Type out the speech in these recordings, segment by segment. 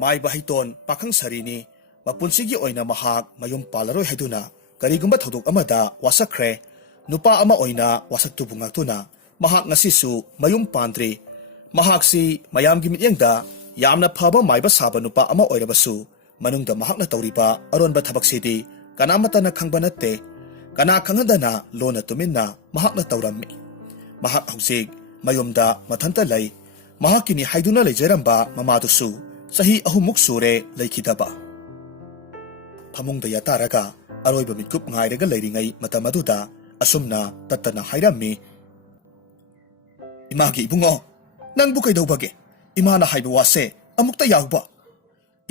Maiba hiton pakang sarini mapunsigi oina mahak mayum palaroi haiduna karigumba thodok amada wasakre nupa ama oina wasaktubungakuna mahak ngasisu mayum pandri mahak si mayamgi mityengda yamna phaba maiba saba nupa ama oirabasu manungda mahakna tawriba aronba thabaksidi kanamatana khangba natte kana khangandana lona tuminna mahakna tawrammi mahak hausik mayumda mathanta lay mahakini haiduna lejeramba mamadusu sahi ahumuk sure leikidaba phamungda yataraga aroiba mikup ngairaga leiringai matamaduda asumna tatana hairammi imagi ibungo nangbu kaidawbage imana haiba wase amukta yawba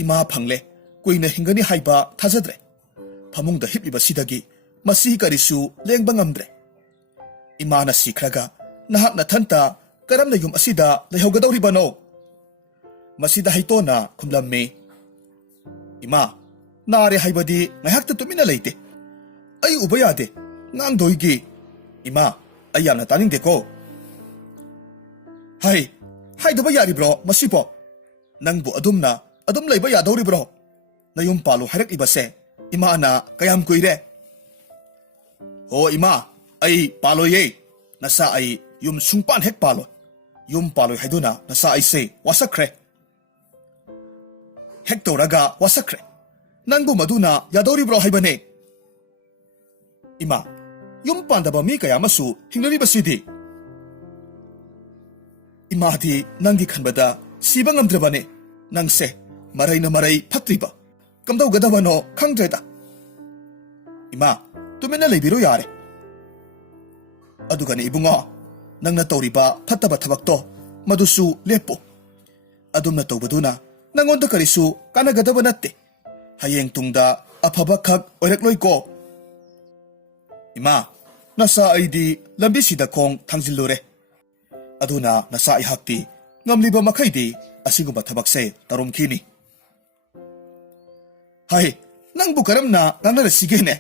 ima phangle kuina hingani haiba thajadre phamungda hipliba sidagi masi karisu lengba ngamdre imana sikhraga nahak nathanta karamna yum asida lehogadawribano masida haitona khumlamme ima nare haibadi ngahakta tumina leite ai uba yade ngang doigi ima ayana taning deko hai haidaba yari bro masipo nangbu adum leiba yadawri bro nayum palu harak ibase ima ana kayam kuire ho ima ai palo ye nasa ai yum sungpan hek palo yum palo haiduna nasa ai se wasakre hek toraga wasakre nangbu maduna yadawri bro haibane ima yum pandaba mi kayamasu hingnari basidi imadi nangi khanbada siba ngamdrabane nangse marai na marai phatriba kamdau gadabano khangdreda ima tumena leibiro yare adugani ibungo nangna tawriba phattaba thabakto madusu lepo adumna tawbaduna nangonda karisu kanagadaba natte hayeng tungda afaba khak oirakloiko ima nasa aidi lambi sida khong thangjillure aduna nasa ihakti ngamliba makhaidi asiguma thabakse tarumkhini hai nangbu karamna ngangnara sigene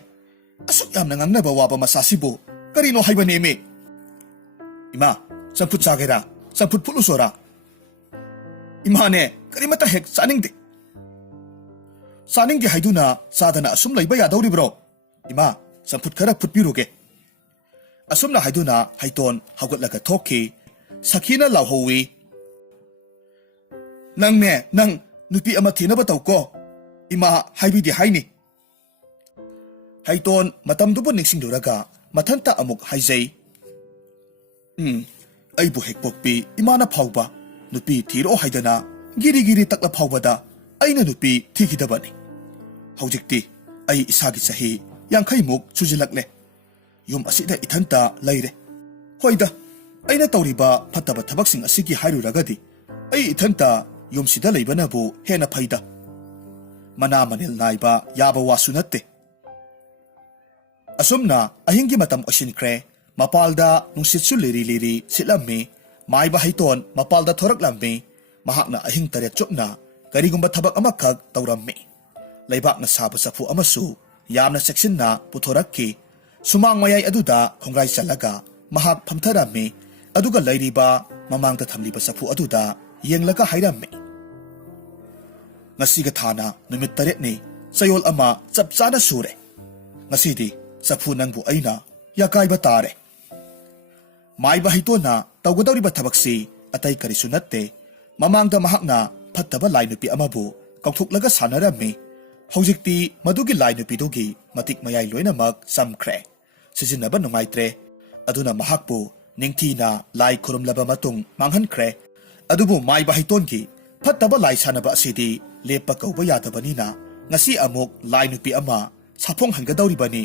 asuk yamna ngangnaba waba masasibu karino haibane me ima samput sagera samput pulusora imane karimata hek saningde haiduna sadana asum laiba yadawri bro ima samput khara putpiruge asumna haiduna haiton hagotlaga thokki sakhina lawhowi nang nupi ama thinaba tawko ima haibidi haini haiton matamdubo ningsingduraga mathanta amuk haijai aibu hekpokpi imana phawba nupi thiro haidana giri takla phawbada aina nupi thigidabani haujikti ai isagi sahi yankaimuk chujilakle yum asida ithanta leire hoida aina tawriba phattaba thabaksing asigi hairuragadi ai ithanta yumsida leibanabu hena phaida mana manil naiba yaba wasu natte asumna ahingi matam osinkre mapalda nungsitsu liri silammi maiba haiton mapalda thoraklammi mahakna ahing tare chopna karigumba thabak amakhak tawrammi leibakna saba safu amasu yamna sectionna puthorakki sumang mayai aduda khongrai chalaga mahak phamtharammi aduga leiriba mamangda thamliba safu aduda yenglaka hairammi ngasiga thana numit taret ni sayol ama chapchana sure ngasidi safu nangbu aina yakaiba tare maiba hitona tawgadawriba thabaksi atai karisu natte mamangda mahakna phattaba lainupi amabu kaukthuk sanarammi haujikti madugi lainupidugi matik mayai loinamak samkhre sijinaba nungaitre aduna mahakpu ningthina lai khurumlaba matung manghankre adubu maiba hitongi phattaba lai sanaba asidi lepa kauba yadabanina ngasi amuk lainupi ama saphong hangadawribani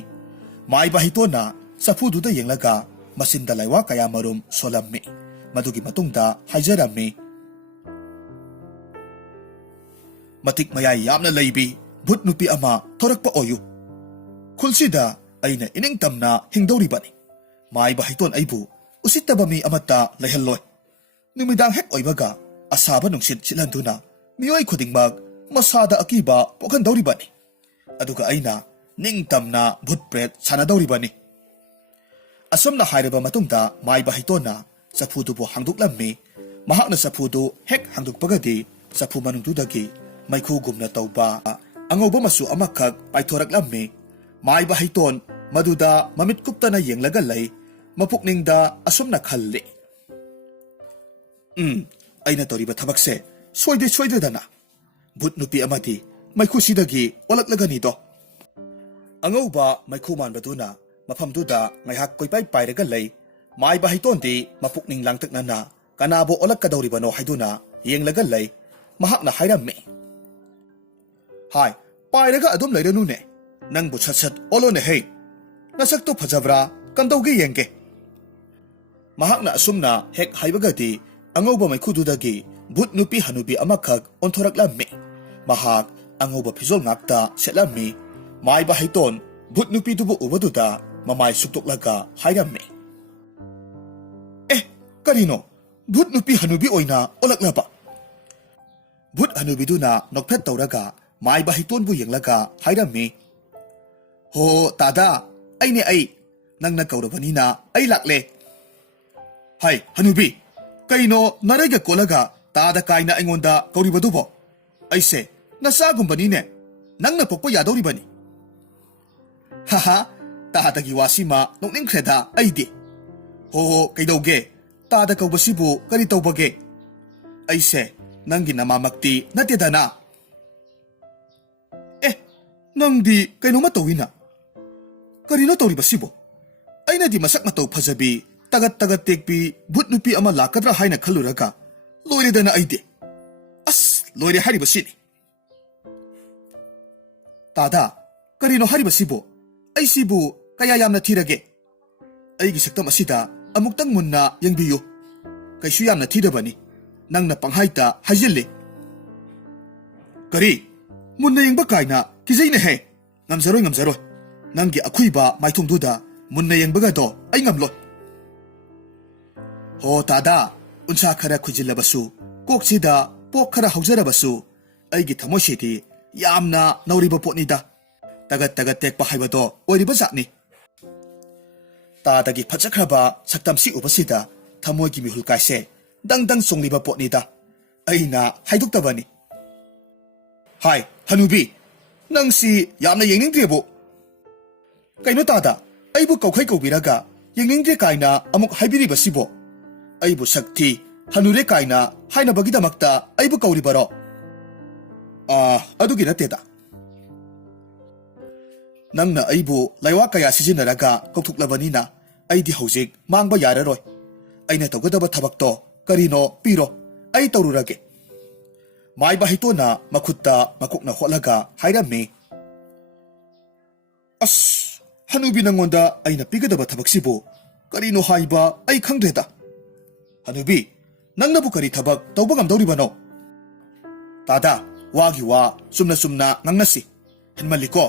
maiba hitona safududa yenglaga masinda laiwa kaya marum solammi madugi matungda haijarammi matik mayai yamna leibi bhut nupi ama thorakpa oyu khulsida aina iningtamna hingdawribani maiba hiton aibu usittaba mi amata lehelloy numidang hek oibaga asaba nungsit silanduna miyoi khudingmak masada akiba pokhandawribani aduga aina ningtamna bhut pret sanadawribani asumna hairaba matungda maiba hitona safudubu hangduklammi mahakna safudu hek hangdukpagadi safu manungdudagi ꯃꯩꯈꯨꯒꯨꯝꯅ ꯇꯧꯕ ꯑꯉꯧꯕ ꯃꯆꯨ ꯑꯃꯈꯛ ꯄꯥꯏꯊꯣꯔꯛꯂꯝꯃꯤ ꯃꯥꯏꯕ ꯍꯩꯇꯣꯟ ꯃꯗꯨꯗ ꯃꯃꯤꯠ ꯀꯨꯞꯇꯅ ꯌꯦꯡꯂꯒ ꯂꯩ ꯃꯄꯨꯛꯅꯤꯡꯗ ꯑꯁꯨꯝꯅ ꯈꯜꯂꯤ ꯑꯩꯅ ꯇꯧꯔꯤꯕ ꯊꯕꯛꯁꯦ ꯁꯣꯏꯗ꯭ꯔꯗꯅ ꯚꯨꯠ ꯅꯨꯄꯤ ꯑꯃꯗꯤ ꯃꯩꯈꯨꯁꯤꯗꯒꯤ ꯑꯣꯜꯂꯛꯂꯒꯅꯤꯗꯣ ꯑꯉꯧꯕ ꯃꯩꯈꯨ ꯃꯥꯟꯕꯗꯨꯅ ꯃꯐꯝꯗꯨꯗ ꯉꯥꯏꯍꯥꯛ ꯀꯣꯏꯄꯥꯏ ꯄꯥꯏꯔꯒ ꯂꯩ ꯃꯥꯏꯕ ꯍꯩꯇꯣꯟꯗꯤ ꯃꯄꯨꯛꯅꯤꯡ ꯂꯥꯡꯇꯛꯅꯅ ꯀꯅꯥꯕꯨ ꯑꯣꯜꯂꯛꯀꯗꯧꯔꯤꯕꯅꯣ ꯍꯥꯏꯗꯨꯅ ꯌꯦꯡꯂꯒ ꯂꯩ ꯃꯍꯥꯛꯅ ꯍꯥꯏꯔꯝꯃꯤ ꯍꯥꯏ ꯄꯥꯏꯔꯒ ꯑꯗꯨꯝ ꯂꯩꯔꯅꯨꯅꯦ ꯅꯪꯕꯨ ꯁꯠ ꯁꯠ ꯑꯣꯜꯂꯣꯅꯦꯍꯦ ꯅꯁꯛꯇꯣ ꯐꯖꯕ꯭ꯔꯥ ꯀꯝꯗꯧꯒꯦ ꯌꯦꯡꯒꯦ ꯃꯍꯥꯛꯅ ꯑꯁꯨꯝꯅ ꯍꯦꯛ ꯍꯥꯏꯕꯒꯗꯤ ꯑꯉꯧꯕ ꯃꯩꯈꯨꯗꯨꯗꯒꯤ ꯚꯨꯠ ꯅꯨꯄꯤ ꯍꯅꯨꯕꯤ ꯑꯃꯈꯛ ꯑꯣꯟꯊꯣꯔꯛꯂꯝꯃꯤ ꯃꯍꯥꯛ ꯑꯉꯧꯕ ꯐꯤꯖꯣꯜ ꯉꯥꯛꯇ ꯁꯦꯠꯂꯝꯃꯤ ꯃꯥꯏꯕ ꯍꯩꯇꯣꯟ ꯚꯨꯠ ꯅꯨꯄꯤꯗꯨꯕꯨ ꯎꯕꯗꯨꯗ ꯃꯃꯥꯏ ꯁꯨꯛꯇꯣꯛꯂꯒ ꯍꯥꯏꯔꯝꯃꯤ ꯀꯔꯤꯅꯣ ꯚꯨꯠ ꯅꯨꯄꯤ ꯍꯅꯨꯕꯤ ꯑꯣꯏꯅ ꯑꯣꯜꯂꯛꯂꯕ ꯚꯨꯠ ꯍꯅꯨꯕꯤꯗꯨꯅ ꯅꯣꯛꯐꯦꯠ ꯇꯧꯔꯒ ꯃꯥꯏꯕ ꯍꯩꯇꯣꯟꯕꯨ ꯌꯦꯡꯂꯒ ꯍꯥꯏꯔꯝꯃꯤ ꯍꯣ ꯇꯥꯗꯥ ꯑꯩꯅꯦ ꯅꯪꯅ ꯀꯧꯔꯕꯅꯤꯅ ꯑꯩ ꯂꯥꯛꯂꯦ ꯍꯥꯏ ꯍꯅꯨꯕꯤ ꯀꯩꯅꯣ ꯅꯔꯩꯒ ꯀꯣꯜꯂꯒ ꯇꯥꯗ ꯀꯥꯏꯅ ꯑꯩꯉꯣꯟꯗ ꯀꯧꯔꯤꯕꯗꯨꯕꯣ ꯑꯩꯁꯦ ꯅꯆꯥꯒꯨꯝꯕꯅꯤꯅꯦ ꯅꯪꯅ ꯄꯣꯛꯄ ꯌꯥꯗꯧꯔꯤꯕꯅꯤ ꯍꯥꯍꯥ ꯇꯥꯗꯒꯤ ꯋꯥꯁꯤꯃ ꯅꯣꯛꯅꯤꯡꯈ꯭ꯔꯦꯗ ꯑꯩꯗꯤ ꯍꯣ ꯀꯩꯗꯧꯒꯦ ꯇꯥꯗ ꯀꯧꯕꯁꯤꯕꯨ ꯀꯔꯤ ꯇꯧꯕꯒꯦ ꯑꯩꯁꯦ ꯅꯪꯒꯤ ꯅꯃꯥꯃꯛꯇꯤ ꯅꯠꯇꯦꯗꯅ ꯅꯪꯗꯤ ꯀꯩꯅꯣꯃ ꯇꯧꯋꯤꯅ ꯀꯔꯤꯅꯣ ꯇꯧꯔꯤꯕꯁꯤꯕꯣ ꯑꯩꯅꯗꯤ ꯃꯁꯛ ꯃꯇꯧ ꯐꯖꯕꯤ ꯇꯒꯠ ꯇꯦꯛꯄꯤ ꯚꯨꯠ ꯅꯨꯄꯤ ꯑꯃ ꯂꯥꯛꯀꯗ꯭ꯔꯥ ꯍꯥꯏꯅ ꯈꯜꯂꯨꯔꯒ ꯂꯣꯏꯔꯦꯗꯅ ꯑꯩꯗꯤ ꯂꯣꯏꯔꯦ ꯍꯥꯏꯔꯤꯕꯁꯤꯅꯤ ꯇꯥꯗꯥ ꯀꯔꯤꯅꯣ ꯍꯥꯏꯔꯤꯕꯁꯤꯕꯣ ꯑꯩꯁꯤꯕꯨ ꯀꯌꯥ ꯌꯥꯝꯅ ꯊꯤꯔꯒꯦ ꯑꯩꯒꯤ ꯁꯛꯇꯝ ꯑꯁꯤꯗ ꯑꯃꯨꯛꯇꯪ ꯃꯨꯟꯅ ꯌꯦꯡꯕꯤꯌꯨ ꯀꯩꯁꯨ ꯌꯥꯝꯅ ꯊꯤꯗꯕꯅꯤ ꯅꯪꯅ ꯄꯪꯍꯥꯏꯇ ꯍꯥꯏꯖꯤꯜꯂꯤ ꯀꯔꯤ ꯃꯨꯟꯅ ꯌꯦꯡꯕ ꯀꯥꯏꯅ ꯀꯤꯖꯩꯅꯦꯍꯦ ꯉꯝꯖꯔꯣꯏ ꯅꯪꯒꯤ ꯑꯈꯨꯏꯕ ꯃꯥꯏꯊꯣꯡꯗꯨꯗ ꯃꯨꯟꯅ ꯌꯦꯡꯕꯒꯗꯣ ꯑꯩ ꯉꯝꯂꯣꯏ ꯍꯣ ꯇꯥꯗꯥ ꯎꯟꯁꯥ ꯈꯔ ꯈꯨꯏꯖꯤꯜꯂꯕꯁꯨ ꯀꯣꯛꯁꯤꯗ ꯄꯣꯛ ꯈꯔ ꯍꯧꯖꯔꯕꯁꯨ ꯑꯩꯒꯤ ꯊꯃꯣꯏꯁꯤꯗꯤ ꯌꯥꯝꯅ ꯅꯧꯔꯤꯕ ꯄꯣꯠꯅꯤꯗ ꯇꯒꯠ ꯇꯦꯛꯄ ꯍꯥꯏꯕꯗꯣ ꯑꯣꯏꯔꯤꯕ ꯖꯥꯠꯅꯤ ꯇꯥꯗꯒꯤ ꯐꯖꯈ꯭ꯔꯕ ꯁꯛꯇꯝꯁꯤ ꯎꯕꯁꯤꯗ ꯊꯃꯣꯏꯒꯤ ꯃꯤꯍꯨꯜ ꯀꯥꯏꯁꯦ ꯗꯪ ꯆꯣꯡꯂꯤꯕ ꯄꯣꯠꯅꯤꯗ ꯑꯩꯅ ꯍꯥꯏꯗꯣꯛꯇꯕꯅꯤ ꯍꯥꯏ ꯍꯅꯨꯕꯤ ꯅꯪꯁꯤ ꯌꯥꯝꯅ ꯌꯦꯡꯅꯤꯡꯗ꯭ꯔꯦꯕꯨ ꯀꯩꯅꯣ ꯇꯥꯗ ꯑꯩꯕꯨ ꯀꯧꯈꯩ ꯀꯧꯕꯤꯔꯒ ꯌꯦꯡꯅꯤꯡꯗ꯭ꯔꯦ ꯀꯥꯏꯅ ꯑꯃꯨꯛ ꯍꯥꯏꯕꯤꯔꯤꯕꯁꯤꯕꯣ ꯑꯩꯕꯨ ꯁꯛꯊꯤ ꯍꯅꯨꯔꯦ ꯀꯥꯏꯅ ꯍꯥꯏꯅꯕꯒꯤꯗꯃꯛꯇ ꯑꯩꯕꯨ ꯀꯧꯔꯤꯕꯔꯣ ꯑꯗꯨꯒꯤ ꯅꯠꯇꯦꯗ ꯅꯪꯅ ꯑꯩꯕꯨ ꯂꯩꯋꯥ ꯀꯌꯥ ꯁꯤꯖꯤꯟꯅꯔꯒ ꯀꯧꯊꯣꯛꯂꯕꯅꯤꯅ ꯑꯩꯗꯤ ꯍꯧꯖꯤꯛ ꯃꯥꯡꯕ ꯌꯥꯔꯔꯣꯏ ꯑꯩꯅ ꯇꯧꯒꯗꯕ ꯊꯕꯛꯇꯣ ꯀꯔꯤꯅꯣ ꯄꯤꯔꯣ ꯑꯩ ꯇꯧꯔꯨꯔꯒꯦ ꯃꯥꯏꯕ ꯍꯩꯇꯣꯟꯅ ꯃꯈꯨꯠꯇ ꯃꯀꯣꯛꯅ ꯍꯣꯠꯂꯒ ꯍꯥꯏꯔꯝꯃꯤ ꯍꯅꯨꯕꯤ ꯅꯪꯉꯣꯟꯗ ꯑꯩꯅ ꯄꯤꯒꯗꯕ ꯊꯕꯛꯁꯤꯕꯨ ꯀꯔꯤꯅꯣ ꯍꯥꯏꯕ ꯑꯩ ꯈꯪꯗ꯭ꯔꯦꯗ ꯍꯅꯨꯕꯤ ꯅꯪꯅꯕꯨ ꯀꯔꯤ ꯊꯕꯛ ꯇꯧꯕ ꯉꯝꯗꯧꯔꯤꯕꯅꯣ ꯇꯥꯗꯥ ꯋꯥꯒꯤ ꯋꯥ ꯆꯨꯝꯅ ꯉꯥꯡꯅꯁꯤ ꯍꯦꯟꯃꯜꯂꯤꯀꯣ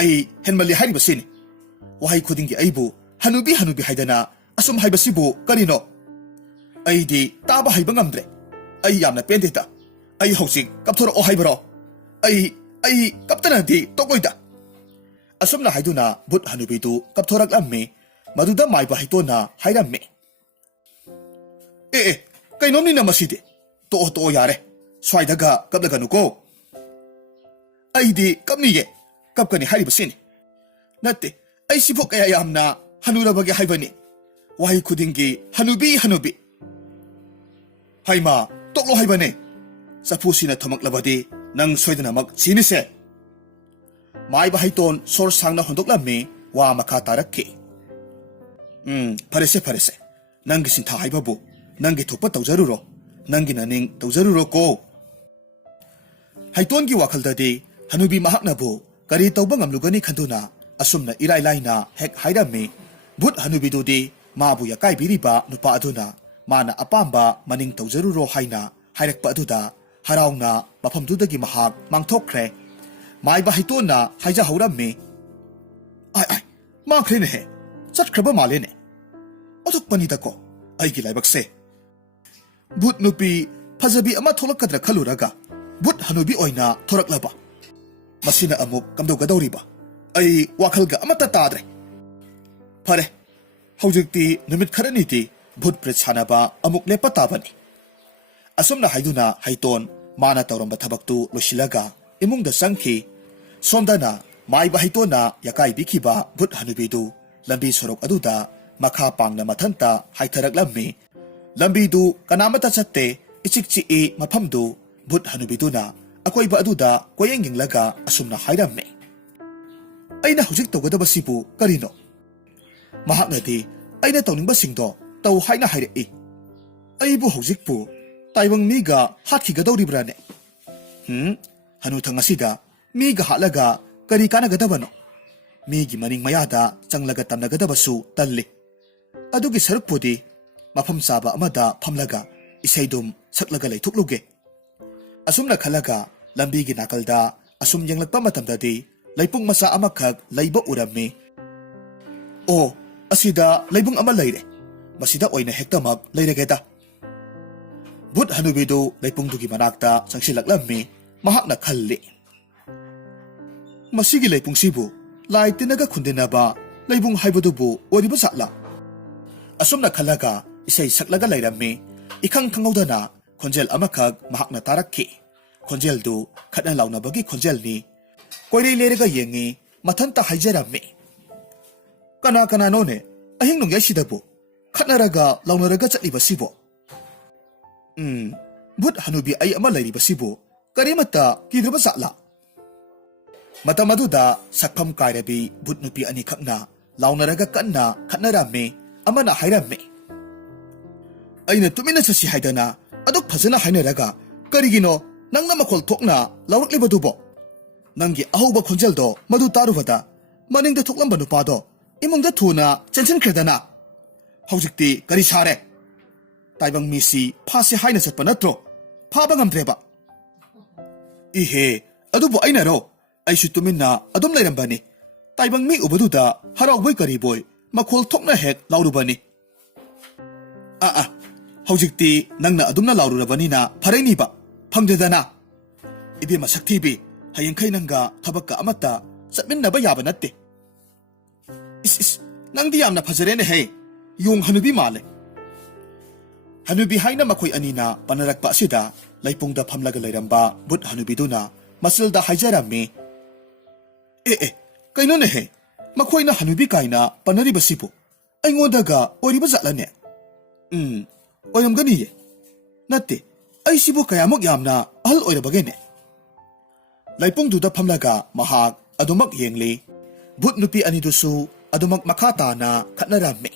ꯑꯩ ꯍꯦꯟꯃꯜꯂꯤ ꯍꯥꯏꯔꯤꯕꯁꯤꯅꯤ ꯋꯥꯍꯩ ꯈꯨꯗꯤꯡꯒꯤ ꯑꯩꯕꯨ ꯍꯅꯨꯕꯤ ꯍꯥꯏꯗꯅ ꯑꯁꯨꯝ ꯍꯥꯏꯕꯁꯤꯕꯨ ꯀꯔꯤꯅꯣ ꯑꯩꯗꯤ ꯇꯥꯕ ꯍꯩꯕ ꯉꯝꯗ꯭ꯔꯦ ꯑꯩ ꯌꯥꯝꯅ ꯄꯦꯟꯗꯦꯗ ꯑꯩ ꯍꯧꯖꯤꯛ ꯀꯞꯊꯣꯔꯛꯑꯣ ꯍꯥꯏꯕꯔꯣ ꯑꯩ ꯀꯞꯇꯅꯗꯤ ꯇꯣꯛꯂꯣꯏꯗ ꯑꯁꯨꯝꯅ ꯍꯥꯏꯗꯨꯅ ꯚꯨꯠ ꯍꯅꯨꯕꯤꯗꯨ ꯀꯞꯊꯣꯔꯛꯂꯝꯃꯤ ꯃꯗꯨꯗ ꯃꯥꯏꯕ ꯍꯩꯇꯣꯟꯅ ꯍꯥꯏꯔꯝꯃꯤ ꯀꯩꯅꯣꯝꯅꯤꯅ ꯃꯁꯤꯗꯤ ꯇꯣꯛꯑꯣ ꯌꯥꯔꯦ ꯁ꯭ꯋꯥꯏꯗꯒ ꯀꯞꯂꯒꯅꯨꯀꯣ ꯑꯩꯗꯤ ꯀꯞꯅꯤꯌꯦ ꯀꯞꯀꯅꯤ ꯍꯥꯏꯔꯤꯕꯁꯤꯅꯤ ꯅꯠꯇꯦ ꯑꯩꯁꯤꯕꯨ ꯀꯌా ꯌꯥꯝꯅ ꯍꯅꯨꯔꯕꯒꯦ ꯍꯥꯏꯕꯅꯤ ꯋꯥꯍꯩ ꯈꯨꯗꯤꯡꯒꯤ ꯍꯅꯨꯕꯤ ꯍꯩꯃꯥ ꯇꯣꯛꯂꯣ ꯍꯥꯏꯕꯅꯦ ꯆꯐꯨꯁꯤꯅ ꯊꯣꯃꯛꯂꯕꯗꯤ ꯅꯪ ꯁꯣꯏꯗꯅꯃꯛ ꯁꯤꯅꯤꯁꯦ ꯃꯥꯏꯕ ꯍꯩꯇꯣꯟ ꯁꯣꯔ ꯁꯥꯡꯅ ꯍꯣꯟꯗꯣꯛꯂꯝꯃꯤ ꯋꯥ ꯃꯈꯥ ꯇꯥꯔꯛꯈꯤ ꯐꯔꯦꯁꯦ ꯅꯪꯒꯤ ꯁꯤꯟꯊꯥ ꯍꯥꯏꯕꯕꯨ ꯅꯪꯒꯤ ꯊꯣꯛꯄ ꯇꯧꯖꯔꯨꯔꯣ ꯅꯪꯒꯤ ꯅꯅꯤꯡ ꯇꯧꯖꯔꯨꯔꯣ ꯀꯣ ꯍꯩꯇꯣꯟꯒꯤ ꯋꯥꯈꯜꯗꯗꯤ ꯍꯅꯨꯕꯤ ꯃꯍꯥꯛꯅꯕꯨ ꯀꯔꯤ ꯇꯧꯕ ꯉꯝꯂꯨꯒꯅꯤ ꯈꯟꯗꯨꯅ ꯑꯁꯨꯝꯅ ꯏꯔꯥꯏ ꯂꯥꯏꯅ ꯍꯦꯛ ꯍꯥꯏꯔꯝꯃꯤ ꯚꯨꯠ ꯍꯅꯨꯕꯤꯗꯨꯗꯤ ꯃꯥꯕꯨ ꯌꯥꯀꯥꯏꯕꯤꯔꯤꯕ ꯅꯨꯄꯥ ꯑꯗꯨꯅ ꯃꯥꯅ ꯑꯄꯥꯝꯕ ꯃꯅꯤꯡ ꯇꯧꯖꯔꯨꯔꯣ ꯍꯥꯏꯅ ꯍꯥꯏꯔꯛꯄ ꯑꯗꯨꯗ ꯍꯔꯥꯎꯅ ꯃꯐꯝꯗꯨꯗꯒꯤ ꯃꯍꯥꯛ ꯃꯥꯡꯊꯣꯛꯈ꯭ꯔꯦ ꯃꯥꯏꯕ ꯍꯩꯇꯣꯟꯅ ꯍꯥꯏꯖꯍꯧꯔꯝꯃꯤ ꯃꯥꯡꯈ꯭ꯔꯦꯅꯦꯍꯦ ꯆꯠꯈ꯭ꯔꯕ ꯃꯥꯜꯂꯦꯅꯦ ꯑꯣꯊꯣꯛꯄꯅꯤꯗꯀꯣ ꯑꯩꯒꯤ ꯂꯥꯏꯕꯛꯁꯦ ꯚꯨꯠ ꯅꯨꯄꯤ ꯐꯖꯕꯤ ꯑꯃ ꯊꯣꯛꯂꯛꯀꯗ꯭ꯔꯥ ꯈꯜꯂꯨꯔꯒ ꯚꯨꯠ ꯍꯅꯨꯕꯤ ꯑꯣꯏꯅ ꯊꯣꯔꯛꯂꯕ ꯃꯁꯤꯅ ꯑꯃꯨꯛ ꯀꯝꯗꯧꯒꯗꯧꯔꯤꯕ ꯑꯩ ꯋꯥꯈꯜꯒ ꯑꯃꯠꯇ ꯇꯥꯗ꯭ꯔꯦ ꯐꯔꯦ ꯍꯧꯖꯤꯛꯇꯤ ꯅꯨꯃꯤꯠ ꯈꯔꯅꯤꯗꯤ ꯚꯨꯠ ꯄ꯭ꯔꯦꯠ ꯁꯥꯟꯅꯕ ꯑꯃꯨꯛ ꯂꯦꯞꯄ ꯇꯥꯕꯅꯤ ꯑꯁꯨꯝꯅ ꯍꯥꯏꯗꯨꯅ ꯍꯩꯇꯣꯟ Mana tawramba thabaktu loisilaga imungda sangki. Somdana maiba haitona yakai bikiba Bhut Hanubidu lambi sorok aduda makha pangna mathanta haitharaklammi. Lambidu kanamata chatte ichikchi mafamdu Bhut Hanubiduna akoiba aduda koyeng yinglaga asumna hairamne. Aina hujik tawgadabasibu karino? Mahaknadi aina tawningbasingdo taw haina hairei. Aibu hujikpu taibang miga hatkigadawribrane. Hanuthang asida miga hatlaga kari kanagadabano. Migi maning mayada changlaga tamnagadabasu talli. Adugi sarukpudi mafam saba amada phamlaga isaidum saklaga laithukluge. Asumna khalaga lambigi nakalda asum yanglakpa matamdadi laipung masa amakak laiba urammi. O asida laibung ama laire. Masida oina hektamak lairageda. Bhut Hanubidu laipungdugi manakta sangsilaklammi mahakna khalli. Masigi laipung sibu lai tinaga khundinaba laibung haibadubu oriba satla. Asumna khalaga isay saklaga lairammi ikang kangawdana khonjel amakak mahakna tarakki. Khonjel du khatna launabagi khonjel ni koirei lerega yengi mathanta haijarammi. Kana kana none ahing nongyai sidabu khatnaraga launaraga chatliba sibo. Bhut Hanubi ay ama lairiba sibu karimata kidraba satla. Matamaduda sakpham kairabi Bhut nupi ani khakna launaraga kanna khatnaramme amana hairamme. Aina tumina chasi haidana aduk phajana hainaraga karigino nangna makhol thokna lauraklibatubo. Nangi ahuba khonjeldo madu tarubada maningda thoklamba nupado imungda thuna chenchenkredana. Hojikti kari sare. Taibang misi phase haina chatpa natro phaba ngamdreba. Ihe adubo aina ro aisu tuminna adum lairambani. Taibang mi ubaduda harauboi kariboi makhol thokna hek laurubani. Hojikti nangna adumna laururabanina pharainiba phangdedana. Ibema saktibi hayengkai nanga thabakka amata chatminnaba yaba natte. Is nangdi yamna phajarene he yung Hanubi male. Hanubi haina makhoi anina panarakpa asida laipungda phamlaga lairamba Bhut Hanubiduna masilda haijarammi. Kaino ne he makhoina Hanubi kaina panaribasibu aingodaga oriba jatlane. Oyamgani ye natte aisibu kayamok yamna ahal oirabagene. Laipungduda phamlaga mahak adumak yengli Bhut nupi anidusu adumak makata na khatnarammi.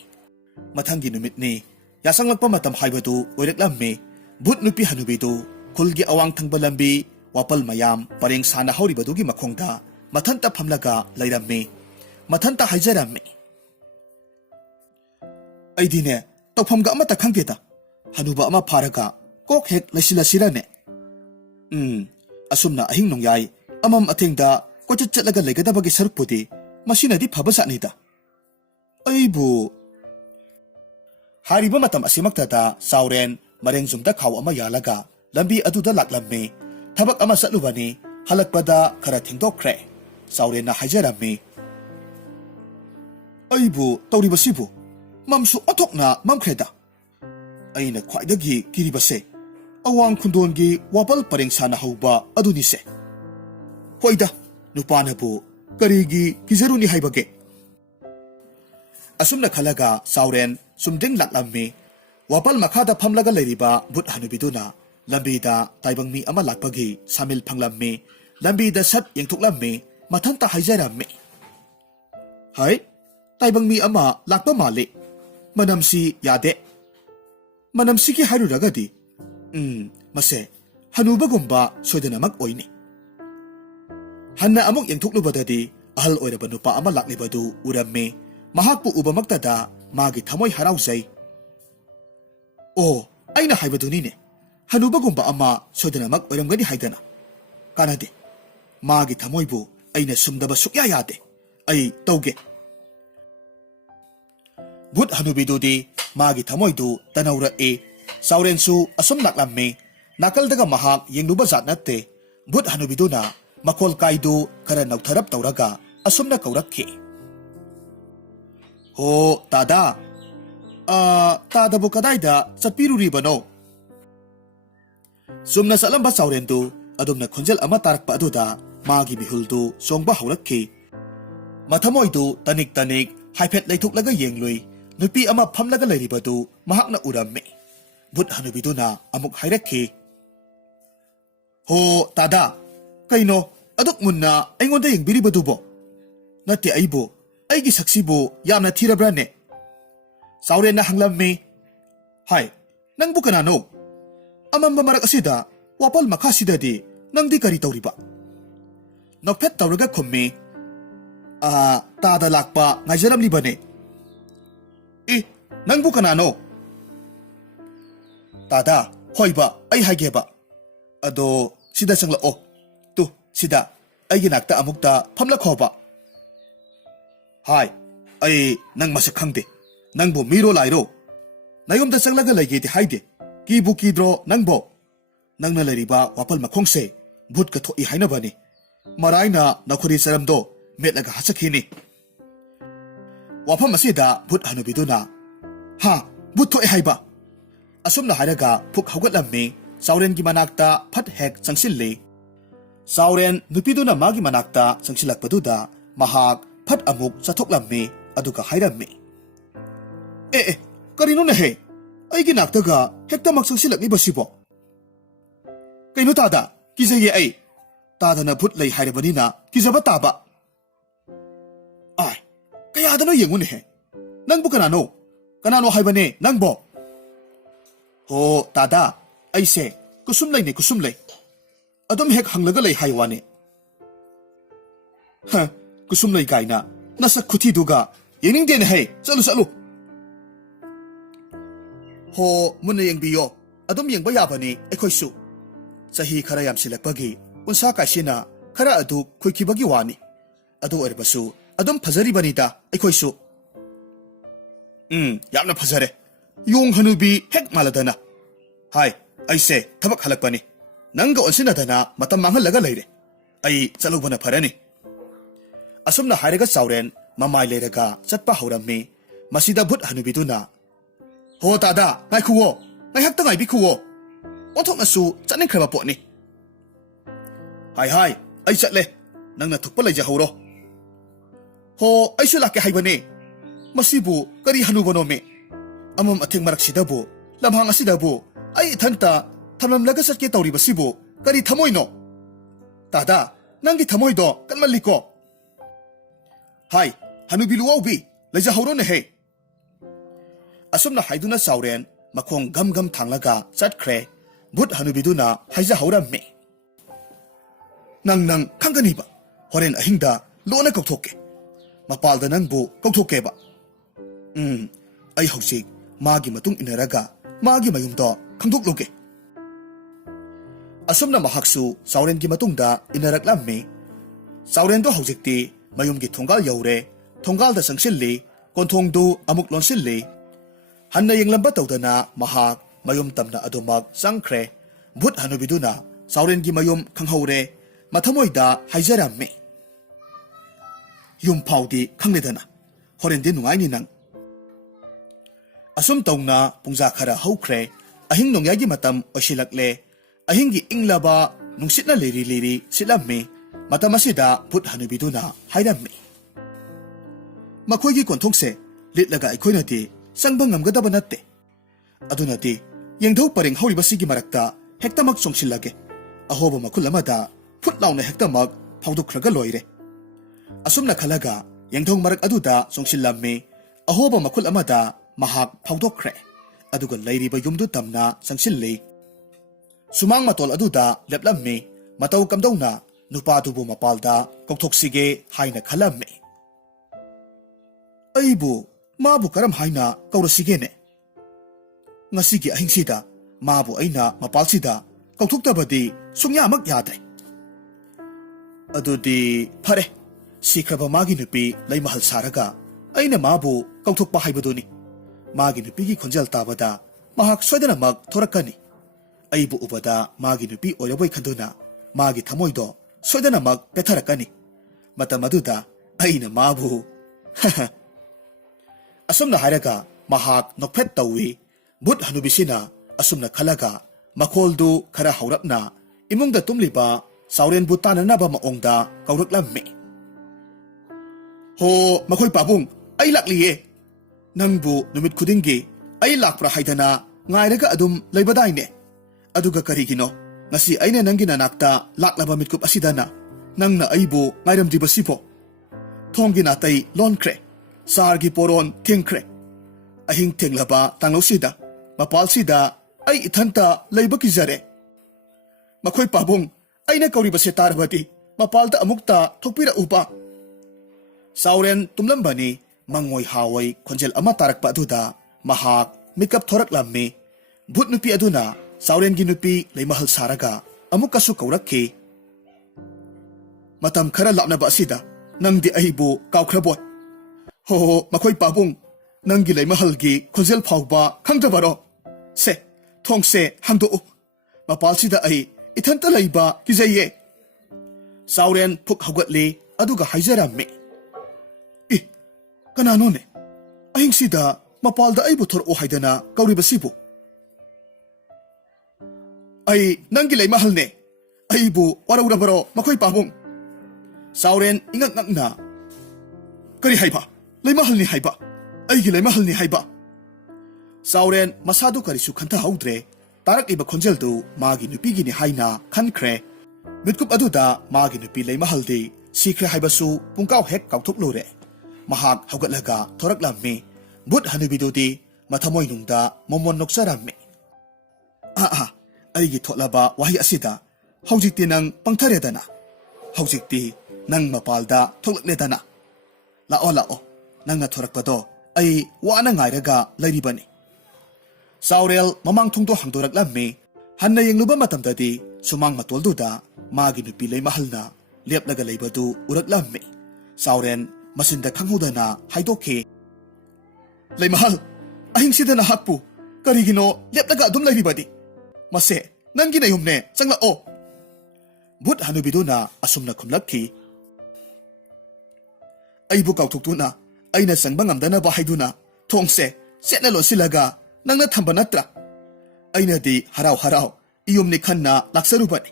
Mathangi numitni yasanglakpa matam haibadu oiraklammi Bhut nupi Hanubidu khulgi awang thangba lambi wapal mayam pareng sana hauribadugi makhongda mathanta phamlaga lairammi mathanta haijarammi. Aidine tawphamga amata khangdeta Hanuba ama pharaga kok hek laisilashirane. Asumna ahing nongyai amam athengda kochat chatlaga laigadabagi sarukpudi masinadi phaba satnida. Aibu hariba matam asimaktada sauren marengzumda khaw ama yalaga lambi aduda laklammi. Thabak ama satlubani halakpada khara thengdokkhre. Sauren na haijarammi. Aibu tawribasibu mamsu athokna mamkhreda. Aina khwaidagi kiribase awang khundongi wapal pareng sana hauba adunise. Hoida nupanabu karigi kijaruni haibage. Asumna khalaga sauren sumdeng laklammi wapal makhada phamlaga lairiba Bhut Hanubiduna lambida taibang mi ama lakpagi samil phanglammi lambida sat yengthuklammi mathanta haijarammi. Hai taibang mi ama lakpa mali manamsi yade. Manamsiki haruragadi mase Hanubagumba soidanamak oini. Hanna amok yengthuklubadadi ahal oiraba nupa ama laklibadu urammi mahakpu ubamaktada magi thamoy harauzai. Aina haibadunine Hanubagumba ama soidanamak oiramgani haidana. Kanade magi thamoybu aina sumdaba sukya yade. Ai tauge. Bhut Hanubidudi magi thamoydu tanaura saurensu asum laklammi nakaldaga mahak yengluba zat natte. Bhut Hanubiduna makol kaidu kara nautharap tauraga asumna kaurakki. Ho tada tadabu kadaida chatpiruribano. Sumna salamba saurendu adumna khonjel ama tarakpa aduda magi mihuldu songba haurakki. Mathamoidu tanik haiphet leithuk yenglui nupi ama phamlaga leiribadu mahakna uramme. Bhut Hanubiduna amuk hairakki. Ho tada kaino aduk munna aingonda yengbiribadubo. Natti aibu aigi saksibu yamna thirabrane. Saurenna hanglamme. Hai nangbu kanano? Amamba marak asida wapal makhasidadi nangdi kari tawriba. Nokphet tawraga khummi. Tada lakpa ngaijaramni bane. Nangbu kanano? Tada hoiba ai haigeba. Ado sida changlao. Tu sida aigi nakta amukta phamlakhoba. Hai ai nang masak khangde. Nangbu miro lairo. Nayomda changlaga laigedi haide. Kibu kidro nangbo. Nangna lariba wapal makhongse bhut ka thoi haina bani. Maraina nakhuri saramdo metlaga hasakhini. Wapam asida Bhut Hanubiduna. Ha bhut thoi haiba. Asumna hairaga phuk haugatlammi Sauren gi manakta phat hek changsilli. Sauren nupiduna magi manakta changsilakpaduda mahak phat amuk chathoklammi aduga hairammi. Karino na he? Aigi naktaga hekta mak changsilakni basibo. Kaino tada kizaye ai. Tada na Bhut lay hairabanina kizaba taba. Ai kaya adano yengun he. Nangbo kanano? Kanano haibane nangbo? Ho tada aise kusumlay ne kusumlay. Adom hek hanglaga lay haiwane. Ha kusumlay kaina nasa khuti duga yening den he salu. Ho muna yengbiyo adom yengba yabani ekhoisu. Sahi khara yamsilakpagi unsa kaisina khara adu khoikibagi wani. Adu aribasu adom phajaribanida ekhoisu. Yamna phajare. Yung Hanubi hek maladana. Hai aise thabak halakpani. Nanga onsinadana matam manghalaga leire. Ai chalubana pharani. Asumna hairaga Sauren mamai leiraga chatpa haurammi. Masida Bhut Hanubiduna. Ho tada ngaikhuwo. Ngaihakta ngaibikhuwo. Onthoknasu chatningkhraba potni. Hai ai chatle. Nangna thukpa leijahoro. Ho aisu lakke haibane. Masibu kari hanubano me. Amam athing maraksidabo lamhang asidabo ai ithanta thamlamlaga satke tawribasibo kari thamoino. Tada nangi thamoido kanmalliko. Hai Hanubi luawbi leijahoro ne he. Asumna haiduna Sauren makhong gam thanglaga chatkhre. Bhut Hanubiduna haijahorammi. Nang khangganiba horen ahingda lona kokthokke. Mapalda nangbu kokthokeba. Ai hausik magi matung inaraga magi mayumdo khangdokloge. Asumna mahaksu Sauren gi matungda inaraklammi. Sauren do haujikti mayum gi thongal yaure. Thongal da sangsilli konthongdu amuk lonsilli. Hanna yenglamba tawdana mahak mayum tamna adumak sangkhre. Bhut Hanubiduna Sauren gi mayum khanghaure mathamoida haijarammi. Yum phaudi khangledana horen de nungaini nang. Asum tawna pungja khara haukhre ahing nongyagi matam osilakle ahingi inglaba nungsitna liri silammi matamasida Bhut Hanubiduna hairammi. Makhoigi konthongse litlaga aikhoinati sangbang ngamgadaba natte. Adunati yengthau pareng hauribasigi marakta hektamak chongsilage. Ahoba makul amada phutlauna hektamak phaudukhraga loire. Asumna khalaga yengthau marak aduda chongsillammi. Ahoba makul amada mahak phaudokhre. Aduga leiriba yumdu tamna sangsilli. Sumang matol aduda leplammi. Mataw kamdawna nupadubu mapalda koktoksige haina khalammi. Aibu mabu karam haina kaurasigene. Ngasigi ahingsida mabu aina mapalsida kauthoktabadi sungyamak yadre. Adudi phare sikraba magi nupi leimahal saraga aina mabu kauthokpa haibaduni. Magi nupi gi khonjal tabada mahak soidanamak thorakani. Aibu ubada magi nupi oyaboi khanduna magi thamoido soidanamak petharakani. Matamaduda aina mabu Asumna hairaga mahak nokphet tawi Bhut Hanubisina asumna khalaga ꯃꯈꯣꯜꯗꯨ ꯈꯔ ꯍꯧꯔꯞꯅ ꯏꯃꯨꯡꯗ ꯇꯨꯝꯂꯤꯕ ꯁꯥꯎꯔꯦꯟꯕꯨ ꯇꯥꯟꯅꯅꯕ ꯃꯑꯣꯡꯗ ꯀꯧꯔꯛꯂꯝꯃꯤ꯫ ꯍꯣ ꯃꯈꯣꯏ ꯄꯥꯕꯨꯡ, ꯑꯩ ꯂꯥꯛꯂꯤꯌꯦ꯫ ꯅꯪꯕꯨ ꯅꯨꯃꯤꯠ ꯈꯨꯗꯤꯡꯒꯤ ꯑꯩ ꯂꯥꯛꯄ꯭ꯔꯥ ꯍꯥꯏꯗꯅ ꯉꯥꯏꯔꯒ ꯑꯗꯨꯝ ꯂꯩꯕꯗꯥꯏꯅꯦ꯫ ꯑꯗꯨꯒ ꯀꯔꯤꯒꯤꯅꯣ ꯉꯁꯤ ꯑꯩꯅ ꯅꯪꯒꯤ ꯅꯅꯥꯛꯇ ꯂꯥꯛꯂꯕ ꯃꯤꯠꯀꯨꯞ ꯑꯁꯤꯗꯅ ꯅꯪꯅ ꯑꯩꯕꯨ ꯉꯥꯏꯔꯝꯗ꯭ꯔꯤꯕꯁꯤꯕꯣ? ꯊꯣꯡꯒꯤ ꯅꯥꯇꯩ ꯂꯣꯟꯈ꯭ꯔꯦ, ꯁꯥꯔꯒꯤ ꯄꯣꯔꯣꯟ ꯊꯤꯡꯈ꯭ꯔꯦ꯫ ꯑꯍꯤꯡ ꯊꯦꯡꯂꯕ ꯇꯥꯡꯂꯧꯁꯤꯗ ꯃꯄꯥꯜꯁꯤꯗ ꯑꯩ ꯏꯊꯟꯇ ꯂꯩꯕ ꯀꯤꯖꯔꯦ꯫ ꯃꯈꯣꯏ ꯄꯥꯕꯨꯡ, ꯑꯩꯅ ꯀꯧꯔꯤꯕꯁꯦ ꯇꯥꯔꯕꯗꯤ ꯃꯄꯥꯜꯗ ꯑꯃꯨꯛꯇ ꯊꯣꯛꯄꯤꯔꯛꯎꯕ꯫ ꯁꯥꯎꯔꯦꯟ ꯇꯨꯝꯂꯝꯕꯅꯤ ꯃꯪꯉꯣꯏ ꯍꯥꯋꯣꯏ ꯈꯣꯟꯖꯦꯜ ꯑꯃ ꯇꯥꯔꯛꯄ ꯑꯗꯨꯗ ꯃꯍꯥꯛ ꯃꯤꯀꯞ ꯊꯣꯔꯛꯂꯝꯃꯤ꯫ ꯚꯨꯠ ꯅꯨꯄꯤ ꯑꯗꯨꯅ ꯁꯥꯎꯔꯦꯟꯒꯤ ꯅꯨꯄꯤ ꯂꯩꯃꯍꯜ ꯁꯥꯔꯒ ꯑꯃꯨꯛꯀꯁꯨ ꯀꯧꯔꯛꯈꯤ꯫ ꯃꯇꯝ ꯈꯔ ꯂꯥꯞꯅꯕ ꯑꯁꯤꯗ ꯅꯪꯗꯤ ꯑꯩꯕꯨ ꯀꯥꯎꯈ꯭ꯔꯕꯣꯏ? ꯍꯣ ꯃꯈꯣꯏ ꯄꯥꯕꯨꯡ, ꯅꯪꯒꯤ ꯂꯩꯃꯍꯜꯒꯤ ꯈꯣꯟꯖꯦꯜ ꯐꯥꯎꯕ ꯈꯪꯗ꯭ꯔꯕꯔꯣ? ꯁꯦ ꯊꯣꯡꯁꯦ ꯍꯥꯡꯗꯣꯛꯎ, ꯃꯄꯥꯜꯁꯤꯗ ꯑꯩ ꯏꯊꯟꯇ ꯂꯩꯕ ꯀꯤꯖꯩꯌꯦ꯫ ꯁꯥꯎꯔꯦꯟ ꯐꯨꯛ ꯍꯧꯒꯠꯂꯤ ꯑꯗꯨꯒ ꯍꯥꯏꯖꯔꯝꯃꯤ꯫ ꯏ ꯀꯅꯥꯅꯣꯅꯦ ꯑꯍꯤꯡꯁꯤꯗ ꯃꯄꯥꯜꯗ ꯑꯩꯕꯨ ꯊꯣꯔꯛꯑꯣ ꯍꯥꯏꯗꯅ ꯀꯧꯔꯤꯕꯁꯤꯕꯨ? ꯑꯩ ꯅꯪꯒꯤ ꯂꯩꯃꯍꯜꯅꯦ, ꯑꯩꯕꯨ ꯋꯥꯔꯧꯔꯕꯔꯣ ꯃꯈꯣꯏ ꯄꯥꯕꯨꯡ? ꯁꯥꯎꯔꯦꯟ ꯏꯉꯛ ꯉꯛꯅ ꯀꯔꯤ ꯍꯥꯏꯕ? ꯂꯩꯃꯍꯜꯅꯤ ꯍꯥꯏꯕ? ꯑꯩꯒꯤ ꯂꯩꯃꯍꯜꯅꯤ ꯍꯥꯏꯕ? ꯁꯥꯎꯔꯦꯟ ꯃꯁꯥꯗꯨ ꯀꯔꯤꯁꯨ ꯈꯟꯊꯍꯧꯗ꯭ꯔꯦ꯫ ꯇꯥꯔꯛꯂꯤꯕ ꯈꯣꯟꯖꯦꯜꯗꯨ ꯃꯥꯒꯤ ꯅꯨꯄꯤꯒꯤꯅꯤ ꯍꯥꯏꯅ ꯈꯟꯈ꯭ꯔꯦ꯫ ꯃꯤꯠꯀꯨꯞ ꯑꯗꯨꯗ ꯃꯥꯒꯤ ꯅꯨꯄꯤ ꯂꯩꯃꯍꯜꯗꯤ ꯁꯤꯈ꯭ꯔꯦ ꯍꯥꯏꯕꯁꯨ ꯄꯨꯡꯀꯥꯎ ꯍꯦꯛ ꯀꯥꯎꯊꯣꯛꯂꯨꯔꯦ꯫ ꯃꯍꯥꯛ ꯍꯧꯒꯠꯂꯒ ꯊꯣꯔꯛꯂꯝꯃꯤ꯫ ꯚꯨꯠ ꯍꯅꯨꯕꯤꯗꯨꯗꯤ ꯃꯊꯃꯣꯏꯅꯨꯡꯗ ꯃꯣꯃꯣꯟ ꯅꯣꯛꯆꯔꯝꯃꯤ꯫ ꯑꯩꯒꯤ ꯊꯣꯠꯂꯕ ꯋꯥꯍꯩ ꯑꯁꯤꯗ ꯍꯧꯖꯤꯛꯇꯤ ꯅꯪ ꯄꯪꯊꯔꯦꯗꯅ, ꯍꯧꯖꯤꯛꯇꯤ ꯅꯪ ꯃꯄꯥꯜꯗ ꯊꯣꯛꯂꯛꯂꯦꯗꯅ꯫ ꯂꯥꯛꯑꯣ ꯂꯥꯛꯑꯣ, ꯅꯪꯅ ꯊꯣꯔꯛꯄꯗꯣ ꯑꯩ ꯋꯥꯅ ꯉꯥꯏꯔꯒ ꯂꯩꯔꯤꯕꯅꯤ꯫ ꯁꯥꯎꯔꯦꯜ ꯃꯃꯥꯡ ꯊꯣꯡꯗꯣ ꯍꯥꯡꯗꯣꯔꯛꯂꯝꯃꯤ꯫ ꯍꯟꯅ ꯌꯦꯡꯂꯨꯕ ꯃꯇꯝꯗꯗꯤ ꯁꯨꯃꯥꯡ ꯃꯇꯣꯜꯗꯨꯗ ꯃꯥꯒꯤ ꯅꯨꯄꯤ ꯂꯩꯃꯍꯜꯅ ꯂꯦꯞꯂꯒ ꯂꯩꯕꯗꯨ ꯎꯔꯛꯂꯝꯃꯤ꯫ ꯁꯥꯎꯔꯦꯟ ꯃꯆꯤꯟꯗ ꯈꯪꯍꯧꯗꯅ ꯍꯥꯏꯗꯣꯛꯈꯤ꯫ ꯂꯩꯃꯍꯜ, ꯑꯍꯤꯡꯁꯤꯗ ꯅꯍꯥꯛꯄꯨ ꯀꯔꯤꯒꯤꯅꯣ ꯂꯦꯞꯂꯒ ꯑꯗꯨꯝ ꯂꯩꯔꯤꯕꯗꯤ? ꯃꯁꯦ ꯅꯪꯒꯤ ꯅꯌꯨꯝꯅꯦ, ꯆꯪꯂꯛꯑꯣ꯫ ꯚꯨꯠ ꯍꯅꯨꯕꯤꯗꯨꯅ ꯑꯁꯨꯝꯅ ꯈꯨꯝꯂꯛꯈꯤ꯫ ꯑꯩꯕꯨ ꯀꯥꯎꯊꯣꯛꯇꯨꯅ ꯑꯩꯅ ꯆꯪꯕ ꯉꯝꯗꯅꯕ ꯍꯥꯏꯗꯨꯅ ꯊꯣꯡꯁꯦ ꯆꯦꯠꯅ ꯂꯣꯟꯁꯤꯜꯂꯒ ꯅꯪꯅ ꯊꯝꯕ ꯅꯠꯇ꯭ꯔꯥ? ꯑꯩꯅꯗꯤ ꯍꯔꯥꯎ ꯍꯔꯥꯎ ꯏꯌꯨꯝꯅꯤ ꯈꯟꯅ ꯂꯥꯛꯆꯔꯨꯕꯅꯤ꯫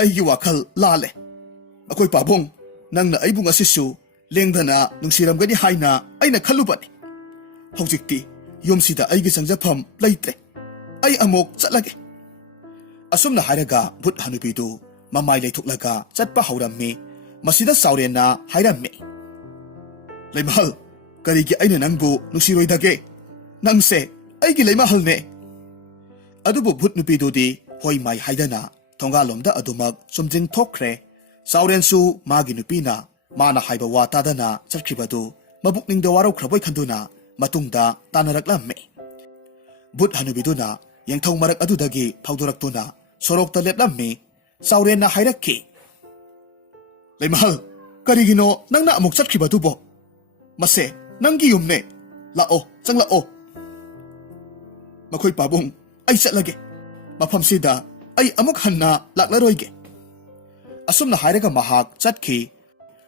ꯑꯩꯒꯤ ꯋꯥꯈꯜ ꯂꯥꯜꯂꯦ꯫ ꯑꯩꯈꯣꯏ ꯄꯥꯕꯨꯡ, ꯅꯪꯅ ꯑꯩꯕꯨ ꯉꯁꯤꯁꯨ ꯂꯦꯡꯗꯅ ꯅꯨꯡꯁꯤꯔꯝꯒꯅꯤ ꯍꯥꯏꯅ ꯑꯩꯅ ꯈꯜꯂꯨꯕꯅꯤ꯫ ꯍꯧꯖꯤꯛꯇꯤ ꯌꯨꯝꯁꯤꯗ ꯑꯩꯒꯤ ꯆꯪꯖꯐꯝ ꯂꯩꯇ꯭ꯔꯦ꯫ ꯑꯩ ꯑꯃꯨꯛ ꯆꯠꯂꯒꯦ꯫ ꯑꯁꯨꯝꯅ ꯍꯥꯏꯔꯒ ꯚꯨꯠ ꯍꯅꯨꯕꯤꯗꯨ ꯃꯃꯥꯏ ꯂꯩꯊꯣꯛꯂꯒ ꯆꯠꯄ ꯍꯧꯔꯝꯃꯤ꯫ ꯃꯁꯤꯗ ꯁꯥꯎꯔꯦꯟꯅ ꯍꯥꯏꯔꯝꯃꯤ꯫ ꯂꯩꯃꯍꯜ, ꯀꯔꯤꯒꯤ ꯑꯩꯅ ꯅꯪꯕꯨ ꯅꯨꯡꯁꯤꯔꯣꯏꯗꯒꯦ? ꯅꯪꯁꯦ ꯑꯩꯒꯤ ꯂꯩꯃꯍꯜꯅꯦ꯫ ꯑꯗꯨꯕꯨ ꯚꯨꯠ ꯅꯨꯄꯤꯗꯨꯗꯤ ꯍꯣꯏ ꯃꯥꯏ ꯍꯥꯏꯗꯅ ꯊꯣꯡꯒꯥꯜꯂꯣꯝꯗ ꯑꯗꯨꯃꯛ ꯆꯨꯝꯗ꯭ꯔꯤꯡ ꯊꯣꯛꯈ꯭ꯔꯦ꯫ ꯁꯥꯎꯔꯦꯟꯁꯨ ꯃꯥꯒꯤ ꯅꯨꯄꯤꯅ ꯃꯥꯅ ꯍꯥꯏꯕ ꯋꯥ ꯇꯥꯗꯅ ꯆꯠꯈꯤꯕꯗꯨ ꯃꯕꯨꯛꯅꯤꯡꯗ ꯋꯥꯔꯧꯈ꯭ꯔꯕꯣꯏ ꯈꯟꯗꯨꯅ ꯃꯇꯨꯡꯗ ꯇꯥꯅꯔꯛꯂꯝꯃꯤ꯫ ꯚꯨꯠ ꯍꯅꯨꯕꯤꯗꯨꯅ ꯌꯦꯡꯊꯧ ꯃꯔꯛ ꯑꯗꯨꯗꯒꯤ ꯐꯥꯎꯗꯣꯔꯛꯇꯨꯅ ꯁꯣꯔꯣꯛꯇ ꯂꯦꯞꯂꯝꯃꯤ꯫ ꯁꯥꯎꯔꯦꯟꯅ ꯍꯥꯏꯔꯛꯈꯤ꯫ ꯂꯩꯃꯍꯜ, ꯀꯔꯤꯒꯤꯅꯣ ꯅꯪꯅ ꯑꯃꯨꯛ ꯆꯠꯈꯤꯕꯗꯨꯕꯣ? ꯃꯁꯦ ꯅꯪꯒꯤ ꯌꯨꯝꯅꯦ, ꯂꯥꯛꯑꯣ ꯆꯪꯂꯛꯑꯣ꯫ ꯃꯈꯣꯏ ꯄꯥꯕꯨꯡ, ꯑꯩ ꯆꯠꯂꯒꯦ꯫ ꯃꯐꯝꯁꯤꯗ ꯑꯩ ꯑꯃꯨꯛ ꯍꯟꯅ ꯂꯥꯛꯂꯔꯣꯏꯒꯦ꯫ ꯑꯁꯨꯝꯅ ꯍꯥꯏꯔꯒ ꯃꯍꯥꯛ ꯆꯠꯈꯤ꯫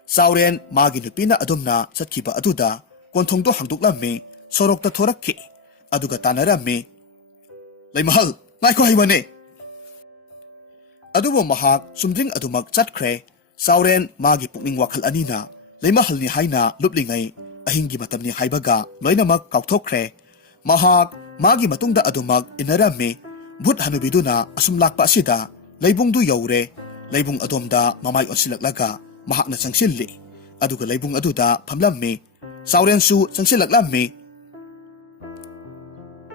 ꯁꯥꯎꯔꯦꯟ ꯃꯥꯒꯤ ꯅꯨꯄꯤꯅ ꯑꯗꯨꯝꯅ ꯆꯠꯈꯤꯕ ꯑꯗꯨꯗ ꯀꯣꯟꯊꯣꯡꯗꯣ ꯍꯥꯡꯗꯣꯛꯂꯝꯃꯤ꯫ ꯁꯣꯔꯣꯛꯇ ꯊꯣꯔꯛꯈꯤ ꯑꯗꯨꯒ ꯇꯥꯅꯔꯝꯃꯤ꯫ ꯂꯩꯃꯍꯜ, ꯉꯥꯏꯈꯣ ꯍꯥꯏꯕꯅꯦ꯫ ꯑꯗꯨꯕꯨ ꯃꯍꯥꯛ ꯆꯨꯝꯗ꯭ꯔꯤꯡ ꯑꯗꯨꯃꯛ ꯆꯠꯈ꯭ꯔꯦ꯫ ꯁꯥꯎꯔꯦꯟ ꯃꯥꯒꯤ ꯄꯨꯛꯅꯤꯡ ꯋꯥꯈꯜ ꯑꯅꯤꯅ ꯂꯩꯃꯍꯜꯅꯤ ꯍꯥꯏꯅ ꯂꯨꯞꯂꯤꯉꯩ ꯑꯍꯤꯡꯒꯤ ꯃꯇꯝꯅꯤ ꯍꯥꯏꯕꯒ ꯂꯣꯏꯅꯃꯛ ꯀꯥꯎꯊꯣꯛꯈ꯭ꯔꯦ꯫ ꯃꯍꯥꯛ ꯃꯥꯒꯤ ꯃꯇꯨꯡꯗ ꯑꯗꯨꯃꯛ ꯏꯟꯅꯔꯝꯃꯤ꯫ ꯚꯨꯠ ꯍꯅꯨꯕꯤꯗꯨꯅ ꯑꯁꯨꯝ ꯂꯥꯛꯄ ꯑꯁꯤꯗ ꯂꯩꯕꯨꯡꯗꯨ ꯌꯧꯔꯦ꯫ ꯂꯩꯕꯨꯡ ꯑꯗꯣꯝꯗ ꯃꯃꯥꯏ ꯑꯣꯟꯁꯤꯜꯂꯛꯂꯒ ꯃꯍꯥꯛꯅ ꯆꯪꯁꯤꯜꯂꯤ꯫ ꯑꯗꯨꯒ ꯂꯩꯕꯨꯡ ꯑꯗꯨꯗ ꯐꯝꯂꯝꯃꯤ꯫ ꯁꯥꯎꯔꯦꯟꯁꯨ ꯆꯪꯁꯤꯜꯂꯛꯂꯝꯃꯤ꯫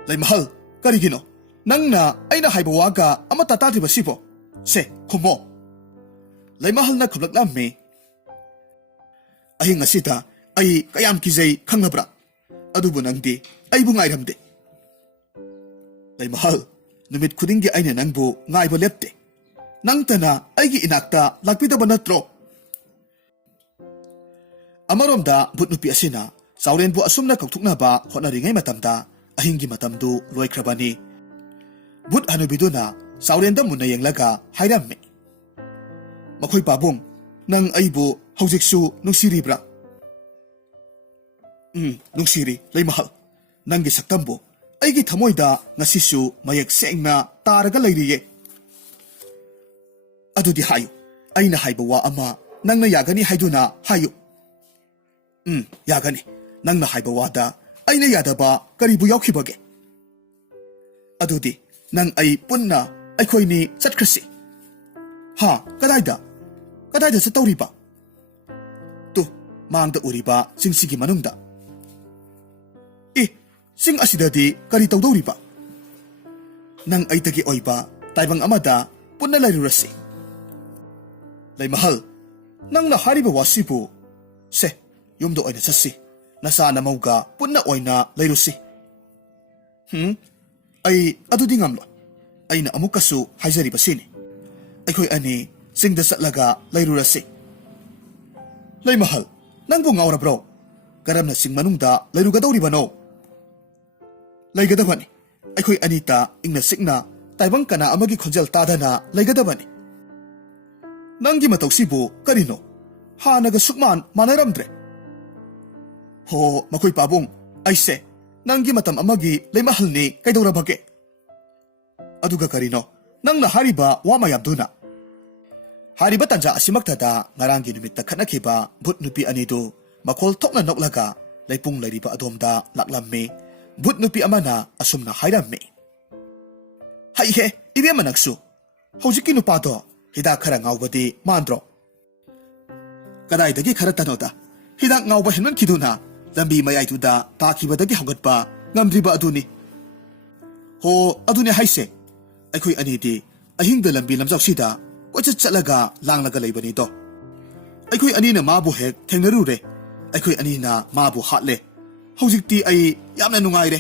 ꯂꯩꯃꯍꯜ, ꯀꯔꯤꯒꯤꯅꯣ ꯅꯪꯅ ꯑꯩꯅ ꯍꯥꯏꯕ ꯋꯥꯒ ꯑꯃꯠꯇ ꯇꯥꯗ꯭ꯔꯤꯕꯁꯤꯕꯣ? ꯁꯦ ꯈꯨꯝꯃꯣ꯫ ꯂꯩꯃꯍꯜꯅ ꯈꯨꯝꯂꯛꯂꯝꯃꯤ꯫ ꯑꯍꯤꯡ ꯑꯁꯤꯗ ꯑꯩ ꯀꯌꯥꯝ ꯀꯤꯖꯩ ꯈꯪꯅꯕ꯭ꯔꯥ? ꯑꯗꯨꯕꯨ ꯅꯪꯗꯤ ꯑꯩꯕꯨ ꯉꯥꯏꯔꯝꯗꯦ꯫ ꯂꯩꯃꯍꯜ, ꯅꯨꯃꯤꯠ ꯈꯨꯗꯤꯡꯒꯤ ꯑꯩꯅ ꯅꯪꯕꯨ ꯉꯥꯏꯕ ꯂꯦꯞꯇꯦ꯫ ꯅꯪꯇꯅ ꯑꯩꯒꯤ ꯏꯅꯥꯛꯇ ꯂꯥꯛꯄꯤꯗꯕ ꯅꯠꯇ꯭ꯔꯣ? ꯑꯃꯔꯣꯝꯗ ꯚꯨꯠ ꯅꯨꯄꯤ ꯑꯁꯤꯅ ꯁꯥꯎꯔꯦꯟꯕꯨ ꯑꯁꯨꯝꯅ ꯀꯧꯊꯣꯛꯅꯕ ꯍꯣꯠꯅꯔꯤꯉꯩ ꯃꯇꯝꯗ ꯑꯍꯤꯡꯒꯤ ꯃꯇꯝꯗꯨ ꯂꯣꯏꯈ꯭ꯔꯕꯅꯤ꯫ ꯚꯨꯠ ꯍꯅꯨꯕꯤꯗꯨꯅ ꯁꯥꯎꯔꯦꯟꯗ ꯃꯨꯟꯅ ꯌꯦꯡꯂꯒ ꯍꯥꯏꯔꯝꯃꯤ꯫ ꯃꯈꯣꯏ ꯄꯥꯕꯨꯡ, ꯅꯪ ꯑꯩꯕꯨ ꯍꯧꯖꯤꯛꯁꯨ ꯅꯨꯡꯁꯤꯔꯤꯕ꯭ꯔꯥ? ꯅꯨꯡꯁꯤꯔꯤ ꯂꯩꯃꯍꯜ꯫ ꯅꯪꯒꯤ ꯁꯛꯇꯝꯕꯨ ꯑꯩꯒꯤ ꯊꯃꯣꯏꯗ ꯉꯁꯤꯁꯨ ꯃꯌꯦꯛ ꯁꯦꯡꯅ ꯇꯥꯔꯒ ꯂꯩꯔꯤꯌꯦ ꯑꯗꯨꯗꯤ ꯍꯥꯏꯌꯨ ꯑꯩꯅ ꯍꯥꯏꯕ ꯋꯥ ꯑꯃ ꯅꯪꯅ ꯌꯥꯒꯅꯤ ꯍꯥꯏꯗꯨꯅ ꯍꯥꯏꯌꯨ ꯌꯥꯒꯅꯤ ꯅꯪꯅ ꯍꯥꯏꯕ ꯋꯥꯗ ꯑꯩꯅ ꯌꯥꯗꯕ ꯀꯔꯤꯕꯨ ꯌꯥꯎꯈꯤꯕꯒꯦ ꯑꯗꯨꯗꯤ ꯅꯪ ꯑꯩ ꯄꯨꯟꯅ ꯑꯩꯈꯣꯏꯅꯤ ꯆꯠꯈ꯭ꯔꯁꯤ ꯍꯥ ꯀꯗꯥꯏꯗ ꯆꯠꯇꯧꯔꯤꯕ ꯇꯨ ꯃꯥꯡꯗ ꯎꯔꯤꯕ ꯆꯤꯡꯁꯤꯒꯤ ꯃꯅꯨꯡꯗ ꯆꯤꯡ ꯑꯁꯤꯗꯗꯤ ꯀꯔꯤ ꯇꯧꯗꯧꯔꯤꯕ ꯅꯪ ꯑꯩꯇꯒꯤ ꯑꯣꯏꯕ ꯇꯥꯏꯕꯪ ꯑꯃꯗ ꯄꯨꯟꯅ ꯂꯩꯔꯨꯔꯁꯤ ꯂꯩꯃꯍꯜ ꯅꯪꯅ ꯍꯥꯏꯔꯤꯕ ꯋꯥꯁꯤꯕꯨ ꯁꯦ ꯌꯨꯝꯗ ꯑꯣꯏꯅ ꯆꯠꯁꯤ ꯅꯆꯥ ꯅꯃꯧꯒ ꯄꯨꯟꯅ ꯑꯣꯏꯅ ꯂꯩꯔꯨꯁꯤ ꯑꯩ ꯑꯗꯨꯗꯤ ꯉꯝꯂꯣꯏ ꯑꯩꯅ ꯑꯃꯨꯛꯀꯁꯨ ꯍꯥꯏꯖꯔꯤꯕꯁꯤꯅꯤ ꯑꯩꯈꯣꯏ ꯑꯅꯤ ꯆꯤꯡꯗ ꯆꯠꯂꯒ ꯂꯩꯔꯨꯔꯁꯤ ꯂꯩꯃꯍꯜ ꯅꯪꯕꯨ ꯉꯥꯎꯔꯕ꯭ꯔꯣ ꯀꯔꯝꯅ ꯆꯤꯡ ꯃꯅꯨꯡꯗ ꯂꯩꯔꯨꯒꯗꯧꯔꯤꯕꯅꯣ ꯂꯩꯒꯗꯕꯅꯤ ꯑꯩꯈꯣꯏ ꯑꯅꯤꯇ ꯏꯪꯅ ꯆꯤꯛꯅ ꯇꯥꯏꯕꯪ ꯀꯅꯥ ꯑꯃꯒꯤ ꯈꯣꯟꯖꯦꯜ ꯇꯥꯗꯅ ꯂꯩꯒꯗꯕꯅꯤ ꯅꯪꯒꯤ ꯃꯇꯧꯁꯤꯕꯨ ꯀꯔꯤꯅꯣ ꯍꯥꯟꯅꯒ ꯁꯨꯛꯃꯥꯟ ꯃꯥꯟꯅꯔꯝꯗ꯭ꯔꯦ ꯍꯣ ꯃꯈꯣꯏ ꯄꯥꯕꯨꯡ ꯑꯩꯁꯦ ꯅꯪꯒꯤ ꯃꯇꯝ ꯑꯃꯒꯤ ꯂꯩꯃꯍꯜꯅꯤ ꯀꯩꯗꯧꯔꯕꯒꯦ ꯑꯗꯨꯒ ꯀꯔꯤꯅꯣ ꯅꯪꯅ ꯍꯥꯏꯔꯤꯕ ꯋꯥ ꯃꯌꯥꯝꯗꯨꯅ ꯍꯥꯏꯔꯤꯕ ꯇꯟꯖꯥ ꯑꯁꯤꯃꯛꯇꯗ ꯉꯔꯥꯡꯒꯤ ꯅꯨꯃꯤꯠꯇ ꯈꯠꯅꯈꯤꯕ ꯚꯨꯠ ꯅꯨꯄꯤ ꯑꯅꯤꯗꯨ ꯃꯈꯣꯜ ꯊꯣꯛꯅ ꯅꯣꯛꯂꯒ ꯂꯩꯄꯨꯡ ꯂꯩꯔꯤꯕ ꯑꯗꯣꯝꯗ ꯂꯥꯛꯂꯝꯃꯤ ꯚꯨꯠ ꯅꯨꯄꯤ ꯑꯃꯅ ꯑꯁꯨꯝꯅ ꯍꯥꯏꯔꯝꯃꯤ ꯍꯩꯍꯦ ꯏꯕꯦꯝꯃ ꯅꯪꯁꯨ ꯍꯧꯖꯤꯛꯀꯤ ꯅꯨꯄꯥꯗꯣ ꯍꯤꯗꯥꯛ ꯈꯔ ꯉꯥꯎꯕꯗꯤ ꯃꯥꯟꯗ꯭ꯔꯣ ꯀꯗꯥꯏꯗꯒꯤ ꯈꯔꯇꯅꯣꯗ ꯍꯤꯗꯥꯛ ꯉꯥꯎꯕ ꯍꯦꯟꯃꯟꯈꯤꯗꯨꯅ ꯂꯝꯕꯤ ꯃꯌꯥꯏꯗꯨꯗ ꯇꯥꯈꯤꯕꯗꯒꯤ ꯍꯧꯒꯠꯄ ꯉꯝꯗ꯭ꯔꯤꯕ ꯑꯗꯨꯅꯤ ꯍꯣ ꯑꯗꯨꯅꯦ ꯍꯥꯏꯁꯦ ꯑꯩꯈꯣꯏ ꯑꯅꯤꯗꯤ ꯑꯍꯤꯡꯗ ꯂꯝꯕꯤ ꯂꯝꯖꯥꯎꯁꯤꯗ ꯀꯣꯏꯆꯠ ꯆꯠꯂꯒ ꯂꯥꯡꯂꯒ ꯂꯩꯕꯅꯤꯗꯣ ꯑꯩꯈꯣꯏ ꯑꯅꯤꯅ ꯃꯥꯕꯨ ꯍꯦꯛ ꯊꯦꯡꯅꯔꯨꯔꯦ ꯑꯩꯈꯣꯏ ꯑꯅꯤꯅ ꯃꯥꯕꯨ ꯍꯥꯠꯂꯦ ꯍꯧꯖꯤꯛꯇꯤ ꯑꯩ ꯌꯥꯝꯅ ꯅꯨꯡꯉꯥꯏꯔꯦ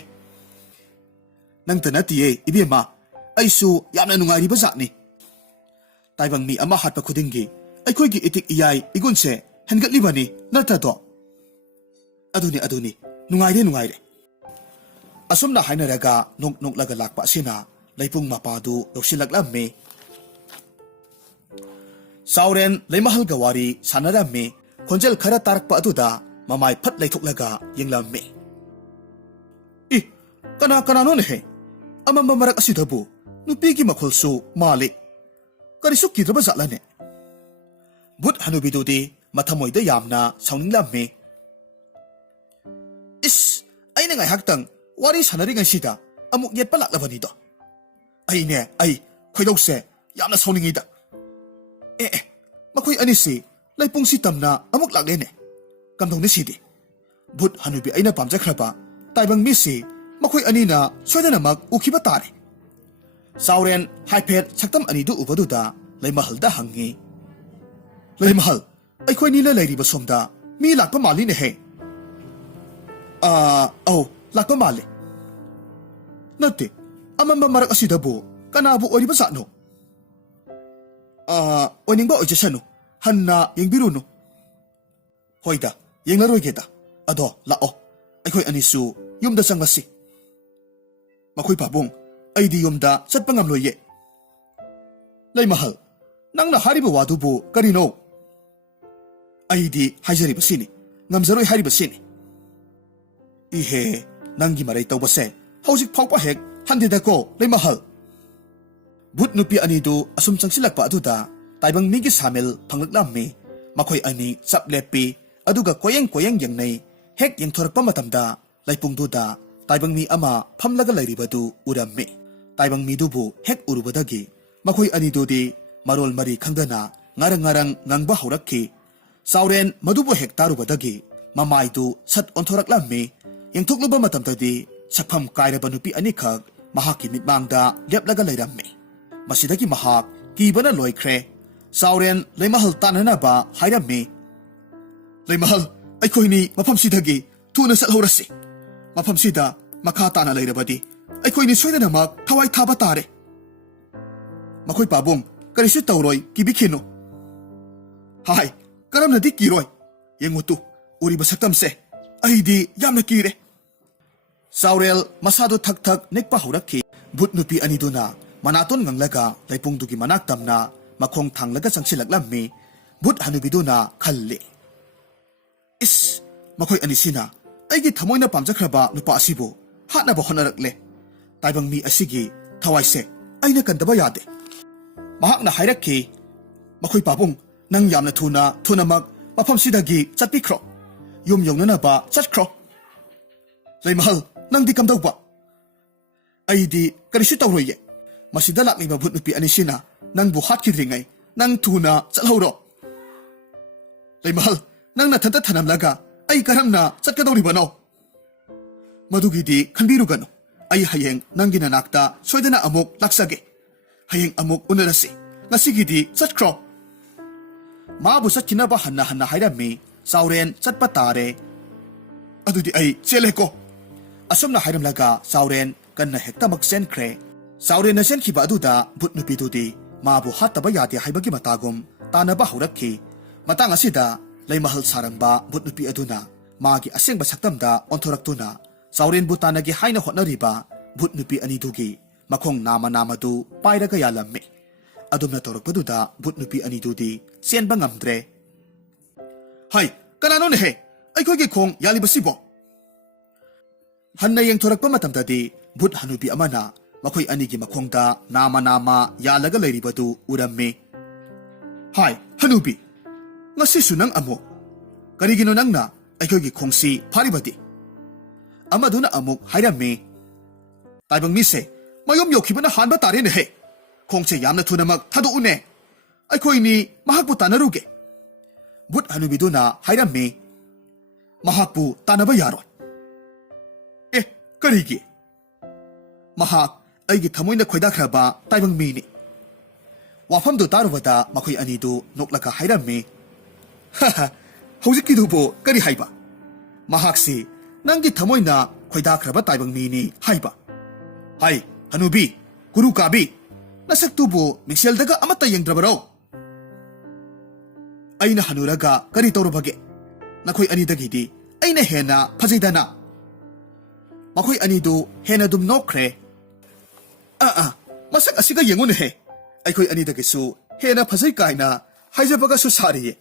ꯅꯪꯇ ꯅꯠꯇꯤꯌꯦ ꯏꯕꯦꯝꯃ ꯑꯩꯁꯨ ꯌꯥꯝꯅ ꯅꯨꯡꯉꯥꯏꯔꯤꯕ ꯖꯥꯠꯅꯤ ꯇꯥꯏꯕꯪ ꯃꯤ ꯑꯃ ꯍꯥꯠꯄ ꯈꯨꯗꯤꯡꯒꯤ ꯑꯩꯈꯣꯏꯒꯤ ꯏꯇꯤꯛ ꯏꯌꯥꯏ ꯏꯒꯨꯟꯁꯦ ꯍꯦꯟꯒꯠꯂꯤꯕꯅꯤ ꯅꯠꯇ꯭ꯔꯗꯣ ꯑꯗꯨꯅꯤ ꯅꯨꯡꯉꯥꯏꯔꯦ ꯑꯁꯨꯝꯅ ꯍꯥꯏꯅꯔꯒ ꯅꯣꯛꯂꯒ ꯂꯥꯛꯄ ꯑꯁꯤꯅ ꯂꯩꯄꯨꯡ ꯃꯄꯥꯗꯨ ꯌꯧꯁꯤꯜꯂꯛꯂꯝꯃꯤ ꯆꯥꯎꯔꯦꯟ ꯂꯩꯃꯍꯜꯒ ꯋꯥꯔꯤ ꯁꯥꯟꯅꯔꯝꯃꯤ ꯈꯣꯟꯖꯦꯜ ꯈꯔ ꯇꯥꯔꯛꯄ ꯑꯗꯨꯗ ꯃꯃꯥꯏ ꯐꯠ ꯂꯩꯊꯣꯛꯂꯒ ꯌꯦꯡꯂꯝꯃꯤ ꯀꯅꯥꯅꯣꯅꯦꯍꯦ ꯑꯃꯝꯕ ꯃꯔꯛ ꯑꯁꯤꯗꯕꯨ ꯅꯨꯄꯤꯒꯤ ꯃꯈꯣꯜꯁꯨ ꯃꯥꯜꯂꯤ ꯀꯔꯤꯁꯨ ꯀꯤꯗ꯭ꯔꯕ ꯖꯥꯠꯂꯅꯦ ꯚꯨꯠ ꯍꯅꯨꯕꯤꯗꯨꯗꯤ ꯃꯊꯃꯣꯏꯗ ꯌꯥꯝꯅ ꯁꯥꯎꯅꯤꯡꯂꯝꯃꯤ ꯑꯩꯅ ꯉꯥꯏꯍꯥꯛꯇꯪ ꯋꯥꯔꯤ ꯁꯥꯟꯅꯔꯤꯉꯩꯁꯤꯗ ꯑꯃꯨꯛ ꯌꯦꯠꯄ ꯂꯥꯛꯂꯕꯅꯤꯗꯣ ꯑꯩ ꯈꯣꯏꯗꯧꯁꯦ ꯌꯥꯝꯅ ꯁꯥꯎꯅꯤꯡꯉꯤꯗ ꯃꯈꯣꯏ ꯑꯅꯤꯁꯤ ꯂꯩꯄꯨꯡꯁꯤ ꯇꯝꯅ ꯑꯃꯨꯛ ꯂꯥꯛꯂꯦꯅꯦ ꯀꯝꯗꯧꯅꯤ ꯁꯤꯗꯤ ꯚꯨꯠ ꯍꯅꯨꯕꯤ ꯑꯩꯅ ꯄꯥꯝꯖꯈ꯭ꯔꯕ ꯇꯥꯏꯕꯪ ꯃꯤꯁꯤ ꯃꯈꯣꯏ ꯑꯅꯤꯅ ꯁꯣꯏꯗꯅꯃꯛ ꯎꯈꯤꯕ ꯇꯥꯔꯦ ꯆꯥꯎꯔꯦꯟ ꯍꯥꯏꯐꯦꯠ ꯁꯛꯇꯝ ꯑꯅꯤꯗꯨ ꯎꯕꯗꯨꯗ ꯂꯩꯃꯍꯜꯗ ꯍꯪꯉꯤ ꯂꯩꯃꯍꯜ ꯑꯩꯈꯣꯏꯅꯤꯅ ꯂꯩꯔꯤꯕ ꯁꯣꯝꯗ ꯃꯤ ꯂꯥꯛꯄ ꯃꯥꯜꯂꯤꯅꯦꯍꯦ ꯑꯧ ꯂꯥꯛꯄ ꯃꯥꯜꯂꯦ ꯅꯠꯇꯦ ꯑꯃꯝꯕ ꯃꯔꯛ ꯑꯁꯤꯗꯕꯨ ꯀꯅꯥꯕꯨ ꯑꯣꯏꯔꯤꯕ ꯖꯥꯠꯅꯣ ꯑꯣꯏꯅꯤꯡꯕ ꯑꯣꯏꯖꯁꯅꯨ ꯍꯟꯅ ꯌꯦꯡꯕꯤꯔꯨꯅꯨ ꯍꯣꯏꯗ ꯌꯦꯡꯂꯔꯣꯏꯒꯦꯗ ꯑꯗꯣ ꯂꯥꯛꯑꯣ ꯑꯩꯈꯣই ꯑꯅꯤꯁꯨ ꯌꯨꯝꯗ ꯆꯪꯉꯁꯤ ꯃꯈꯣꯏ ꯄꯥꯕꯨꯡ ꯑꯩꯗꯤ ꯌꯨꯝꯗ ꯆꯠꯄ ꯉꯝꯂꯣꯏꯌꯦ ꯂꯩꯃꯍꯜ ꯅꯪꯅ ꯍꯥꯏꯔꯤꯕ ꯋꯥꯗꯨꯕꯨ ꯀꯔꯤꯅꯣ ꯑꯩꯗꯤ ꯍꯥꯏꯖꯔꯤꯕꯁꯤꯅꯤ ꯉꯝꯖꯔꯣꯏ ꯍꯥꯏꯔꯤꯕꯁꯤꯅꯤ ꯏꯍꯦ ꯅꯪꯒꯤ ꯃꯔꯩ ꯇꯧꯕꯁꯦ ꯍꯧꯖꯤꯛ ꯐꯥꯎꯕ ꯍꯦꯛ ꯍꯟꯗꯦꯗꯀꯣ ꯂꯩꯃꯍꯜ ꯚꯨꯠ ꯅꯨꯄꯤ ꯑꯅꯤꯗꯨ ꯑꯁꯨꯝ ꯆꯪꯁꯤꯜꯂꯛꯄ ꯑꯗꯨꯗ ꯇꯥꯏꯕꯪ ꯃꯤꯒꯤ ꯁꯥꯃꯤꯜ ꯐꯪꯂꯛꯂꯝꯃꯤ ꯃꯈꯣꯏ ꯑꯅꯤ ꯆꯞ ꯂꯦꯞꯄꯤ ꯑꯗꯨꯒ ꯀꯣꯌꯦꯡ ꯌꯦꯡꯅꯩ ꯍꯦꯛ ꯌꯦꯡꯊꯣꯔꯛꯄ ꯃꯇꯝꯗ ꯂꯩꯄꯨꯡꯗꯨꯗ ꯇꯥꯏꯕꯪ ꯃꯤ ꯑꯃ ꯐꯝꯂꯒ ꯂꯩꯔꯤꯕꯗꯨ ꯎꯔꯝꯃꯤ ꯇꯥꯏꯕꯪ ꯃꯤꯗꯨꯕꯨ ꯍꯦꯛ ꯎꯔꯨꯕꯗꯒꯤ ꯃꯈꯣꯏ ꯑꯅꯤꯗꯨꯗꯤ ꯃꯔꯣꯜ ꯃꯔꯤ ꯈꯪꯗꯅ ꯉꯔꯪ ꯉꯪꯕ ꯍꯧꯔꯛꯈꯤ ꯆꯥꯎꯔꯦꯟ ꯃꯗꯨꯕꯨ ꯍꯦꯛ ꯇꯥꯔꯨꯕꯗꯒꯤ ꯃꯃꯥꯏꯗꯨ ꯁꯠ ꯑꯣꯟꯊꯣꯔꯛꯂꯝꯃꯤ ꯌꯦꯡꯊꯣꯛꯂꯨꯕ ꯃꯇꯝꯗꯗꯤ ꯁꯛꯐꯝ ꯀꯥꯏꯔꯕ ꯅꯨꯄꯤ ꯑꯅꯤꯈꯛ ꯃꯍꯥꯛꯀꯤ ꯃꯤꯠꯃꯥꯡꯗ ꯂꯦꯞꯂꯒ ꯂꯩꯔꯝꯃꯤ ꯃꯁꯤꯗꯒꯤ ꯃꯍꯥꯛ ꯀꯤꯕꯅ ꯂꯣꯏꯈ꯭ꯔꯦ ꯆꯥꯎꯔꯦꯟ ꯂꯩꯃꯍꯜ ꯇꯥꯟꯅꯅꯕ ꯍꯥꯏꯔꯝꯃꯤ ꯂꯩꯃꯍꯜ ꯑꯩꯈꯣꯏꯅꯤ ꯃꯐꯝꯁꯤꯗꯒꯤ ꯊꯨꯅ ꯆꯠꯍꯧꯔꯁꯤ ꯃꯐꯝꯁꯤꯗ ꯃꯈꯥ ꯇꯥꯅ ꯂꯩꯔꯕꯗꯤ ꯑꯩꯈꯣꯏꯅꯤ ꯁꯣꯏꯗꯅꯃꯛ ꯊꯋꯥꯏ ꯊꯥꯕ ꯇꯥꯔꯦ ꯃꯈꯣꯏ ꯄꯥꯕꯨꯡ ꯀꯔꯤꯁꯨ ꯇꯧꯔꯣꯏ ꯀꯤꯕꯤꯈꯤꯅꯨ ꯍꯥꯏ ꯀꯔꯝꯅꯗꯤ ꯀꯤꯔꯣꯏ ꯌꯦꯡꯉꯨꯇꯨ ꯎꯔꯤꯕ ꯁꯛꯇꯝꯁꯦ ꯑꯩꯗꯤ ꯌꯥꯝꯅ ꯀꯤꯔꯦ ꯆꯥꯎꯔꯦꯜ ꯃꯁꯥꯗꯨ ꯊꯛ ꯅꯤꯛꯄ ꯍꯧꯔꯛꯈꯤ ꯚꯨꯠ ꯅꯨꯄꯤ ꯑꯅꯤꯗꯨꯅ ꯃꯅꯥꯇꯣꯟ ꯉꯪꯂꯒ ꯂꯩꯄꯨꯡꯗꯨꯒꯤ ꯃꯅꯥꯛ ꯇꯝꯅ ꯃꯈꯣꯡ ꯊꯥꯡꯂꯒ ꯆꯪꯁꯤꯜꯂꯛꯂꯝꯃꯤ ꯚꯨꯠ ꯍꯅꯨꯕꯤꯗꯨꯅ ꯈꯜꯂꯤ ꯃꯈꯣꯏ ꯑꯅꯤꯁꯤꯅ ꯑꯩꯒꯤ ꯊꯃꯣꯏꯅ ꯄꯥꯝꯖꯈ꯭ꯔꯕ ꯅꯨꯄꯥ ꯑꯁꯤꯕꯨ ꯍꯥꯠꯅꯕ ꯍꯣꯠꯅꯔꯛꯂꯦ ꯇꯥꯏꯕꯪ ꯃꯤ ꯑꯁꯤꯒꯤ ꯊꯋꯥꯏꯁꯦ ꯑꯩꯅ ꯀꯟꯗꯕ ꯌꯥꯗꯦ ꯃꯍꯥꯛꯅ ꯍꯥꯏꯔꯛꯈꯤ ꯃꯈꯣꯏ ꯄꯥꯕꯨꯡ ꯅꯪ ꯌꯥꯝꯅ ꯊꯨꯅꯃꯛ ꯃꯐꯝꯁꯤꯗꯒꯤ ꯆꯠꯄꯤꯈ꯭ꯔꯣ ꯌꯨꯝ ꯌꯧꯅꯅꯕ ꯆꯠꯈ꯭ꯔꯣ ꯂꯩꯃꯍꯜ ꯅꯪꯗꯤ ꯀꯝꯗꯧꯕ ꯑꯩꯗꯤ ꯀꯔꯤꯁꯨ ꯇꯧꯔꯣꯏꯌꯦ ꯃꯁꯤꯗ ꯂꯥꯛꯂꯤꯕ ꯚꯨꯠ ꯅꯨꯄꯤ ꯑꯅꯤꯁꯤꯅ ꯅꯪꯕꯨ ꯍꯥꯠꯈꯤꯗ꯭ꯔꯤꯉꯩ ꯅꯪ ꯊꯨꯅ ꯆꯠꯍꯧꯔꯣ ꯂꯩꯃꯍꯜ ꯅꯪ ꯅꯊꯟꯇ ꯊꯅꯝꯂꯒ ꯑꯩ ꯀꯔꯝꯅ ꯆꯠꯀꯗꯧꯔꯤꯕꯅꯣ ꯃꯗꯨꯒꯤꯗꯤ ꯈꯟꯕꯤꯔꯨꯒꯅꯨ ꯑꯩ ꯍꯌꯦꯡ ꯅꯪꯒꯤ ꯅꯅꯥꯛꯇ ꯁꯣꯏꯗꯅ ꯑꯃꯨꯛ ꯂꯥꯛꯆꯒꯦ ꯍꯌꯦꯡ ꯑꯃꯨꯛ ꯎꯅꯔꯁꯤ ꯉꯁꯤꯒꯤꯗꯤ ꯆꯠꯈ꯭ꯔꯣ ꯃꯥꯕꯨ ꯆꯠꯈꯤꯅꯕ ꯍꯟꯅ ꯍꯥꯏꯔꯝꯃꯤ ꯆꯥꯎꯔꯦꯟ ꯆꯠꯄ ꯇꯥꯔꯦ ꯑꯗꯨꯗꯤ ꯑꯩ ꯆꯦꯜꯂꯦꯀꯣ ꯑꯁꯨꯝꯅ ꯍꯥꯏꯔꯝꯂꯒ ꯆꯥꯎꯔꯦꯟ ꯀꯟꯅ ꯍꯦꯛꯇꯃꯛ ꯆꯦꯟꯈ꯭ꯔꯦ ꯆꯥꯎꯔꯦꯟꯅ ꯆꯦꯟꯈꯤꯕ ꯑꯗꯨꯗ ꯚꯨꯠ ꯅꯨꯄꯤꯗꯨꯗꯤ ꯃꯥꯕꯨ ꯍꯥꯠꯇꯕ ꯌꯥꯗꯦ ꯍꯥꯏꯕꯒꯤ ꯃꯇꯥꯒꯨꯝ ꯇꯥꯅꯕ ꯍꯧꯔꯛꯈꯤ ꯃꯇꯥꯡ ꯑꯁꯤꯗ ꯂꯩꯃꯍꯜ ꯁꯥꯔꯝꯕ ꯚꯨꯠ ꯅꯨꯄꯤ ꯑꯗꯨꯅ ꯃꯥꯒꯤ ꯑꯁꯦꯡꯕ ꯁꯛꯇꯝꯗ ꯑꯣꯟꯊꯣꯔꯛꯇꯨꯅ ꯆꯥꯎꯔꯦꯟꯕꯨ ꯇꯥꯟꯅꯒꯦ ꯍꯥꯏꯅ ꯍꯣꯠꯅꯔꯤꯕ ꯚꯨꯠ ꯅꯨꯄꯤ ꯑꯅꯤꯗꯨꯒꯤ ꯃꯈꯣꯡ ꯅꯥꯃꯗꯨ ꯄꯥꯏꯔꯒ ꯌꯥꯜꯂꯝꯃꯤ ꯑꯗꯨꯝꯅ ꯇꯧꯔꯛꯄꯗꯨꯗ ꯚꯨꯠ ꯅꯨꯄꯤ ꯑꯅꯤꯗꯨꯗꯤ ꯆꯦꯟꯕ ꯉꯝꯗ꯭ꯔꯦ ꯍꯥꯏ ꯀꯅꯥꯅꯣꯅꯦꯍꯦ ꯑꯩꯈꯣꯏꯒꯤ ꯈꯣꯡ ꯌꯥꯜꯂꯤꯕꯁꯤꯕꯣ ꯍꯟꯅ ꯌꯦꯡꯊꯣꯔꯛꯄ ꯃꯇꯝꯗꯗꯤ ꯚꯨꯠ ꯍꯅꯨꯕꯤ ꯑꯃꯅ ꯃꯈꯣꯏ ꯑꯅꯤꯒꯤ ꯃꯈꯣꯡꯗ ꯅꯥꯃ ꯌꯥꯜꯂꯒ ꯂꯩꯔꯤꯕꯗꯨ ꯎꯔꯝꯃꯤ ꯍꯥꯏ ꯍꯅꯨꯕꯤ ꯉꯁꯤꯁꯨ ꯅꯪ ꯑꯃꯨꯛ ꯀꯔꯤꯒꯤꯅꯣ ꯅꯪꯅ ꯑꯩꯈꯣꯏꯒꯤ ꯈꯣꯡꯁꯤ ꯐꯥꯔꯤꯕꯗꯤ ꯑꯃꯗꯨꯅ ꯑꯃꯨꯛ ꯍꯥꯏꯔꯝꯃꯤ ꯇꯥꯏꯕꯪ ꯃꯤꯁꯦ ꯃꯌꯨꯝ ꯌꯧꯈꯤꯕꯅ ꯍꯥꯟꯕ ꯇꯥꯔꯦꯅꯦꯍꯦ ꯈꯣꯡꯁꯦ ꯌꯥꯝꯅ ꯊꯨꯅꯃꯛ ꯊꯥꯗꯣꯛꯎꯅꯦ ꯑꯩꯈꯣꯏꯅꯤ ꯃꯍꯥꯛꯄꯨ ꯇꯥꯟꯅꯔꯨꯒꯦ ꯚꯨꯠ ꯍꯅꯨꯕꯤꯗꯨꯅ ꯍꯥꯏꯔꯝꯃꯤ ꯃꯍꯥꯛꯄꯨ ꯇꯥꯟꯅꯕ ꯌꯥꯔꯣꯏ ꯑꯦ ꯀꯔꯤꯒꯤ ꯃꯍꯥꯛ ꯑꯩꯒꯤ ꯊꯃꯣꯏꯅ ꯈꯣꯏꯗꯥꯈ꯭ꯔꯕ ꯇꯥꯏꯕꯪ ꯃꯤꯅꯤ ꯋꯥꯐꯝꯗꯨ ꯇꯥꯔꯨꯕꯗ ꯃꯈꯣꯏ ꯑꯅꯤꯗꯨ ꯅꯣꯛꯂꯒ ꯍꯥꯏꯔꯝꯃꯤ ꯍꯧꯖꯤꯛꯀꯤꯗꯨꯕꯨ ꯀꯔꯤ ꯍꯥꯏꯕ ꯃꯍꯥꯛꯁꯤ ꯅꯪꯒꯤ ꯊꯃꯣꯏꯅ ꯈꯣꯏꯗꯥꯈ꯭ꯔꯕ ꯇꯥꯏꯕꯪ ꯃꯤꯅꯤ ꯍꯥꯏꯕ ꯍꯥꯏ ꯍꯅꯨꯕꯤ ꯒꯨꯔꯨ ꯀꯥꯕꯤ ꯅꯁꯛꯇꯨꯕꯨ ꯃꯤꯡꯁꯦꯜꯗꯒ ꯑꯃꯠꯇ ꯌꯦꯡꯗ꯭ꯔꯕꯔꯣ ꯑꯩꯅ ꯍꯅꯨꯔꯒ ꯀꯔꯤ ꯇꯧꯔꯕꯒꯦ ꯅꯈꯣꯏ ꯑꯅꯤꯗꯒꯤꯗꯤ ꯑꯩꯅ ꯍꯦꯟꯅ ꯐꯖꯩꯗꯅ ꯃꯈꯣꯏ ꯑꯅꯤꯗꯨ ꯍꯦꯟꯅ ꯑꯗꯨꯝ ꯅꯣꯛꯈ꯭ꯔꯦ ꯃꯁꯛ ꯑꯁꯤꯒ ꯌꯦꯡꯉꯨꯅꯦꯍꯦ ꯑꯩꯈꯣꯏ ꯑꯅꯤꯗꯒꯤꯁꯨ ꯍꯦꯟꯅ ꯐꯖꯩ ꯀꯥꯏꯅ ꯍꯥꯏꯖꯕꯒꯁꯨ ꯁꯥꯔꯤꯌꯦ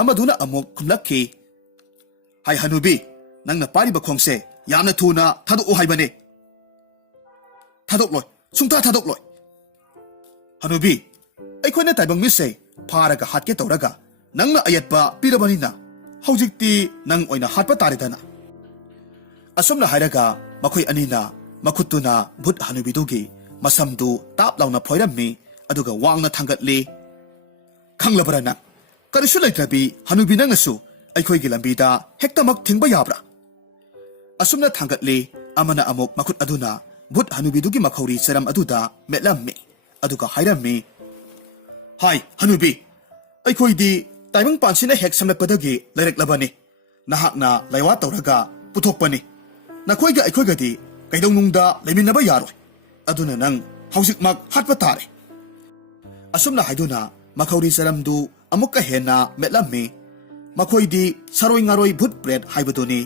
ꯑꯃꯗꯨꯅ ꯑꯃꯨꯛ ꯈꯨꯝꯂꯛꯈꯤ ꯍꯥꯏ ꯍꯅꯨꯕꯤ ꯅꯪꯅ ꯄꯥꯏꯔꯤꯕ ꯈꯣꯡꯁꯦ ꯌꯥꯝꯅ ꯊꯨꯅ ꯊꯥꯗꯣꯛꯎ ꯍꯥꯏꯕꯅꯦ ꯊꯥꯗꯣꯛꯂꯣꯏ ꯁꯨꯡꯊꯥ ꯊꯥꯗꯣꯛꯂꯣꯏ ꯍꯅꯨꯕꯤ ꯑꯩꯈꯣꯏꯅ ꯇꯥꯏꯕꯪ ꯃꯤꯁꯦ ꯐꯥꯔꯒ ꯍꯥꯠꯀꯦ ꯇꯧꯔꯒ ꯅꯪꯅ ꯑꯌꯦꯠꯄ ꯄꯤꯔꯕꯅꯤꯅ ꯍꯧꯖꯤꯛꯇꯤ ꯅꯪ ꯑꯣꯏꯅ ꯍꯥꯠꯄ ꯇꯥꯔꯦꯗꯅ ꯑꯁꯨꯝꯅ ꯍꯥꯏꯔꯒ ꯃꯈꯣꯏ ꯑꯅꯤꯅ ꯃꯈꯨꯠꯇꯨꯅ ꯚꯨꯠ ꯍꯅꯨꯕꯤꯗꯨꯒꯤ ꯃꯁꯝꯗꯨ ꯇꯥꯞ ꯂꯥꯎꯅ ꯐꯣꯏꯔꯝꯃꯤ ꯑꯗꯨꯒ ꯋꯥꯡꯅ ꯊꯥꯡꯒꯠꯂꯤ ꯈꯪꯂꯕ꯭ꯔꯥ ꯅꯪ ꯀꯔꯤꯁꯨ ꯂꯩꯇ꯭ꯔꯕꯤ ꯍꯅꯨꯕꯤ ꯅꯪꯅꯁꯨ ꯑꯩꯈꯣꯏꯒꯤ ꯂꯝꯕꯤꯗ ꯍꯦꯛꯇꯃꯛ ꯊꯤꯡꯕ ꯌꯥꯕ꯭ꯔꯥ ꯑꯁꯨꯝꯅ ꯊꯥꯡꯒꯠꯂꯤ ꯑꯃꯅ ꯑꯃꯨꯛ ꯃꯈꯨꯠ ꯑꯗꯨꯅ ꯚꯨꯠ ꯍꯅꯨꯕꯤꯗꯨꯒꯤ ꯃꯈꯧꯔꯤ ꯆꯔꯝ ꯑꯗꯨꯗ ꯃꯦꯠꯂꯝꯃꯤ ꯑꯗꯨꯒ ꯍꯥꯏꯔꯝꯃꯤ ꯍꯥꯏ ꯍꯅꯨꯕꯤ ꯑꯩꯈꯣꯏꯗꯤ ꯇꯥꯏꯕꯪꯄꯥꯟꯁꯤꯅ ꯍꯦꯛ ꯁꯝꯂꯛꯄꯗꯒꯤ ꯂꯩꯔꯛꯂꯕꯅꯤ ꯅꯍꯥꯛꯅ ꯂꯩꯋꯥ ꯇꯧꯔꯒ ꯄꯨꯊꯣꯛꯄꯅꯤ ꯅꯈꯣꯏꯒ ꯑꯩꯈꯣꯏꯒꯗꯤ ꯀꯩꯗꯧꯅꯨꯡꯗ ꯂꯩꯃꯤꯟꯅꯕ ꯌꯥꯔꯣꯏ ꯑꯗꯨꯅ ꯅꯪ ꯍꯧꯖꯤꯛꯃꯛ ꯍꯥꯠꯄ ꯇꯥꯔꯦ ꯑꯁꯨꯝꯅ ꯍꯥꯏꯗꯨꯅ ꯃꯈꯧꯔꯤ ꯆꯔꯝꯗꯨ ꯑꯃꯨꯛꯀ ꯍꯦꯟꯅ ꯃꯦꯠꯂꯝꯃꯤ ꯃꯈꯣꯏꯗꯤ ꯁꯔꯣꯏ ꯉꯥꯔꯣꯏ ꯚꯨꯠ ꯄ꯭ꯔꯦꯠ ꯍꯥꯏꯕꯗꯨꯅꯤ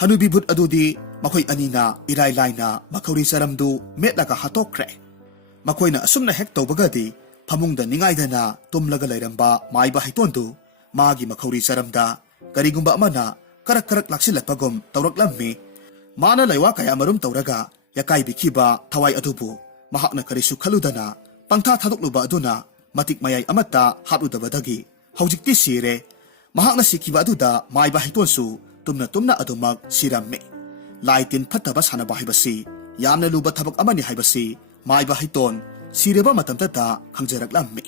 ꯍꯅꯨꯕꯤ ꯚꯨꯠ ꯑꯗꯨꯗꯤ ꯃꯈꯣꯏ ꯑꯅꯤꯅ ꯏꯔꯥꯏ ꯂꯥꯏꯅ ꯃꯈꯧꯔꯤ ꯆꯔꯝꯗꯨ ꯃꯦꯠꯂꯒ ꯍꯥꯠꯇꯣꯛꯈ꯭ꯔꯦ ꯃꯈꯣꯏꯅ ꯑꯁꯨꯝꯅ ꯍꯦꯛ ꯇꯧꯕꯒꯗꯤ ꯐꯃꯨꯡꯗ ꯅꯤꯡꯉꯥꯏꯗꯅ ꯇꯨꯝꯂꯒ ꯂꯩꯔꯝꯕ ꯃꯥꯏꯕ ꯍꯩꯇꯣꯟꯗꯨ ꯃꯥꯒꯤ ꯃꯈꯧꯔꯤ ꯆꯔꯝꯗ ꯀꯔꯤꯒꯨꯝꯕ ꯑꯃꯅ ꯀꯔꯛ ꯂꯥꯛꯁꯤꯜꯂꯛꯄꯒꯨꯝ ꯇꯧꯔꯛꯂꯝꯃꯤ ꯃꯥꯅ ꯂꯩꯋꯥ ꯀꯌꯥ ꯃꯔꯨꯝ ꯇꯧꯔꯒ ꯌꯥꯀꯥꯏꯕꯤꯈꯤꯕ ꯊꯋꯥꯏ ꯑꯗꯨꯕꯨ ꯃꯍꯥꯛꯅ ꯀꯔꯤꯁꯨ ꯈꯜꯂꯨꯗꯅ ꯄꯪꯊꯥ ꯊꯥꯗꯣꯛꯂꯨꯕ ꯑꯗꯨꯅ ꯃꯇꯤꯛ ꯃꯌꯥꯏ ꯑꯃꯠꯇ ꯍꯥꯠꯂꯨꯗꯕꯗꯒꯤ ꯍꯧꯖꯤꯛꯇꯤ ꯁꯤꯔꯦ ꯃꯍꯥꯛꯅ ꯁꯤꯈꯤꯕ ꯑꯗꯨꯗ ꯃꯥꯏꯕ ꯍꯩꯇꯣꯟꯁꯨ ꯇꯨꯝꯅ ꯑꯗꯨꯃꯛ ꯁꯤꯔꯝꯃꯤ ꯂꯥꯏ ꯇꯤꯟ ꯐꯠꯇꯕ ꯁꯥꯟꯅꯕ ꯍꯥꯏꯕꯁꯤ ꯌꯥꯝꯅ ꯂꯨꯕ ꯊꯕꯛ ꯑꯃꯅꯤ ꯍꯥꯏꯕꯁꯤ ꯃꯥꯏꯕ ꯍꯩꯇꯣꯟ ꯁꯤꯔꯕ ꯃꯇꯝꯗꯇ ꯈꯪꯖꯔꯛꯂꯝꯃꯤ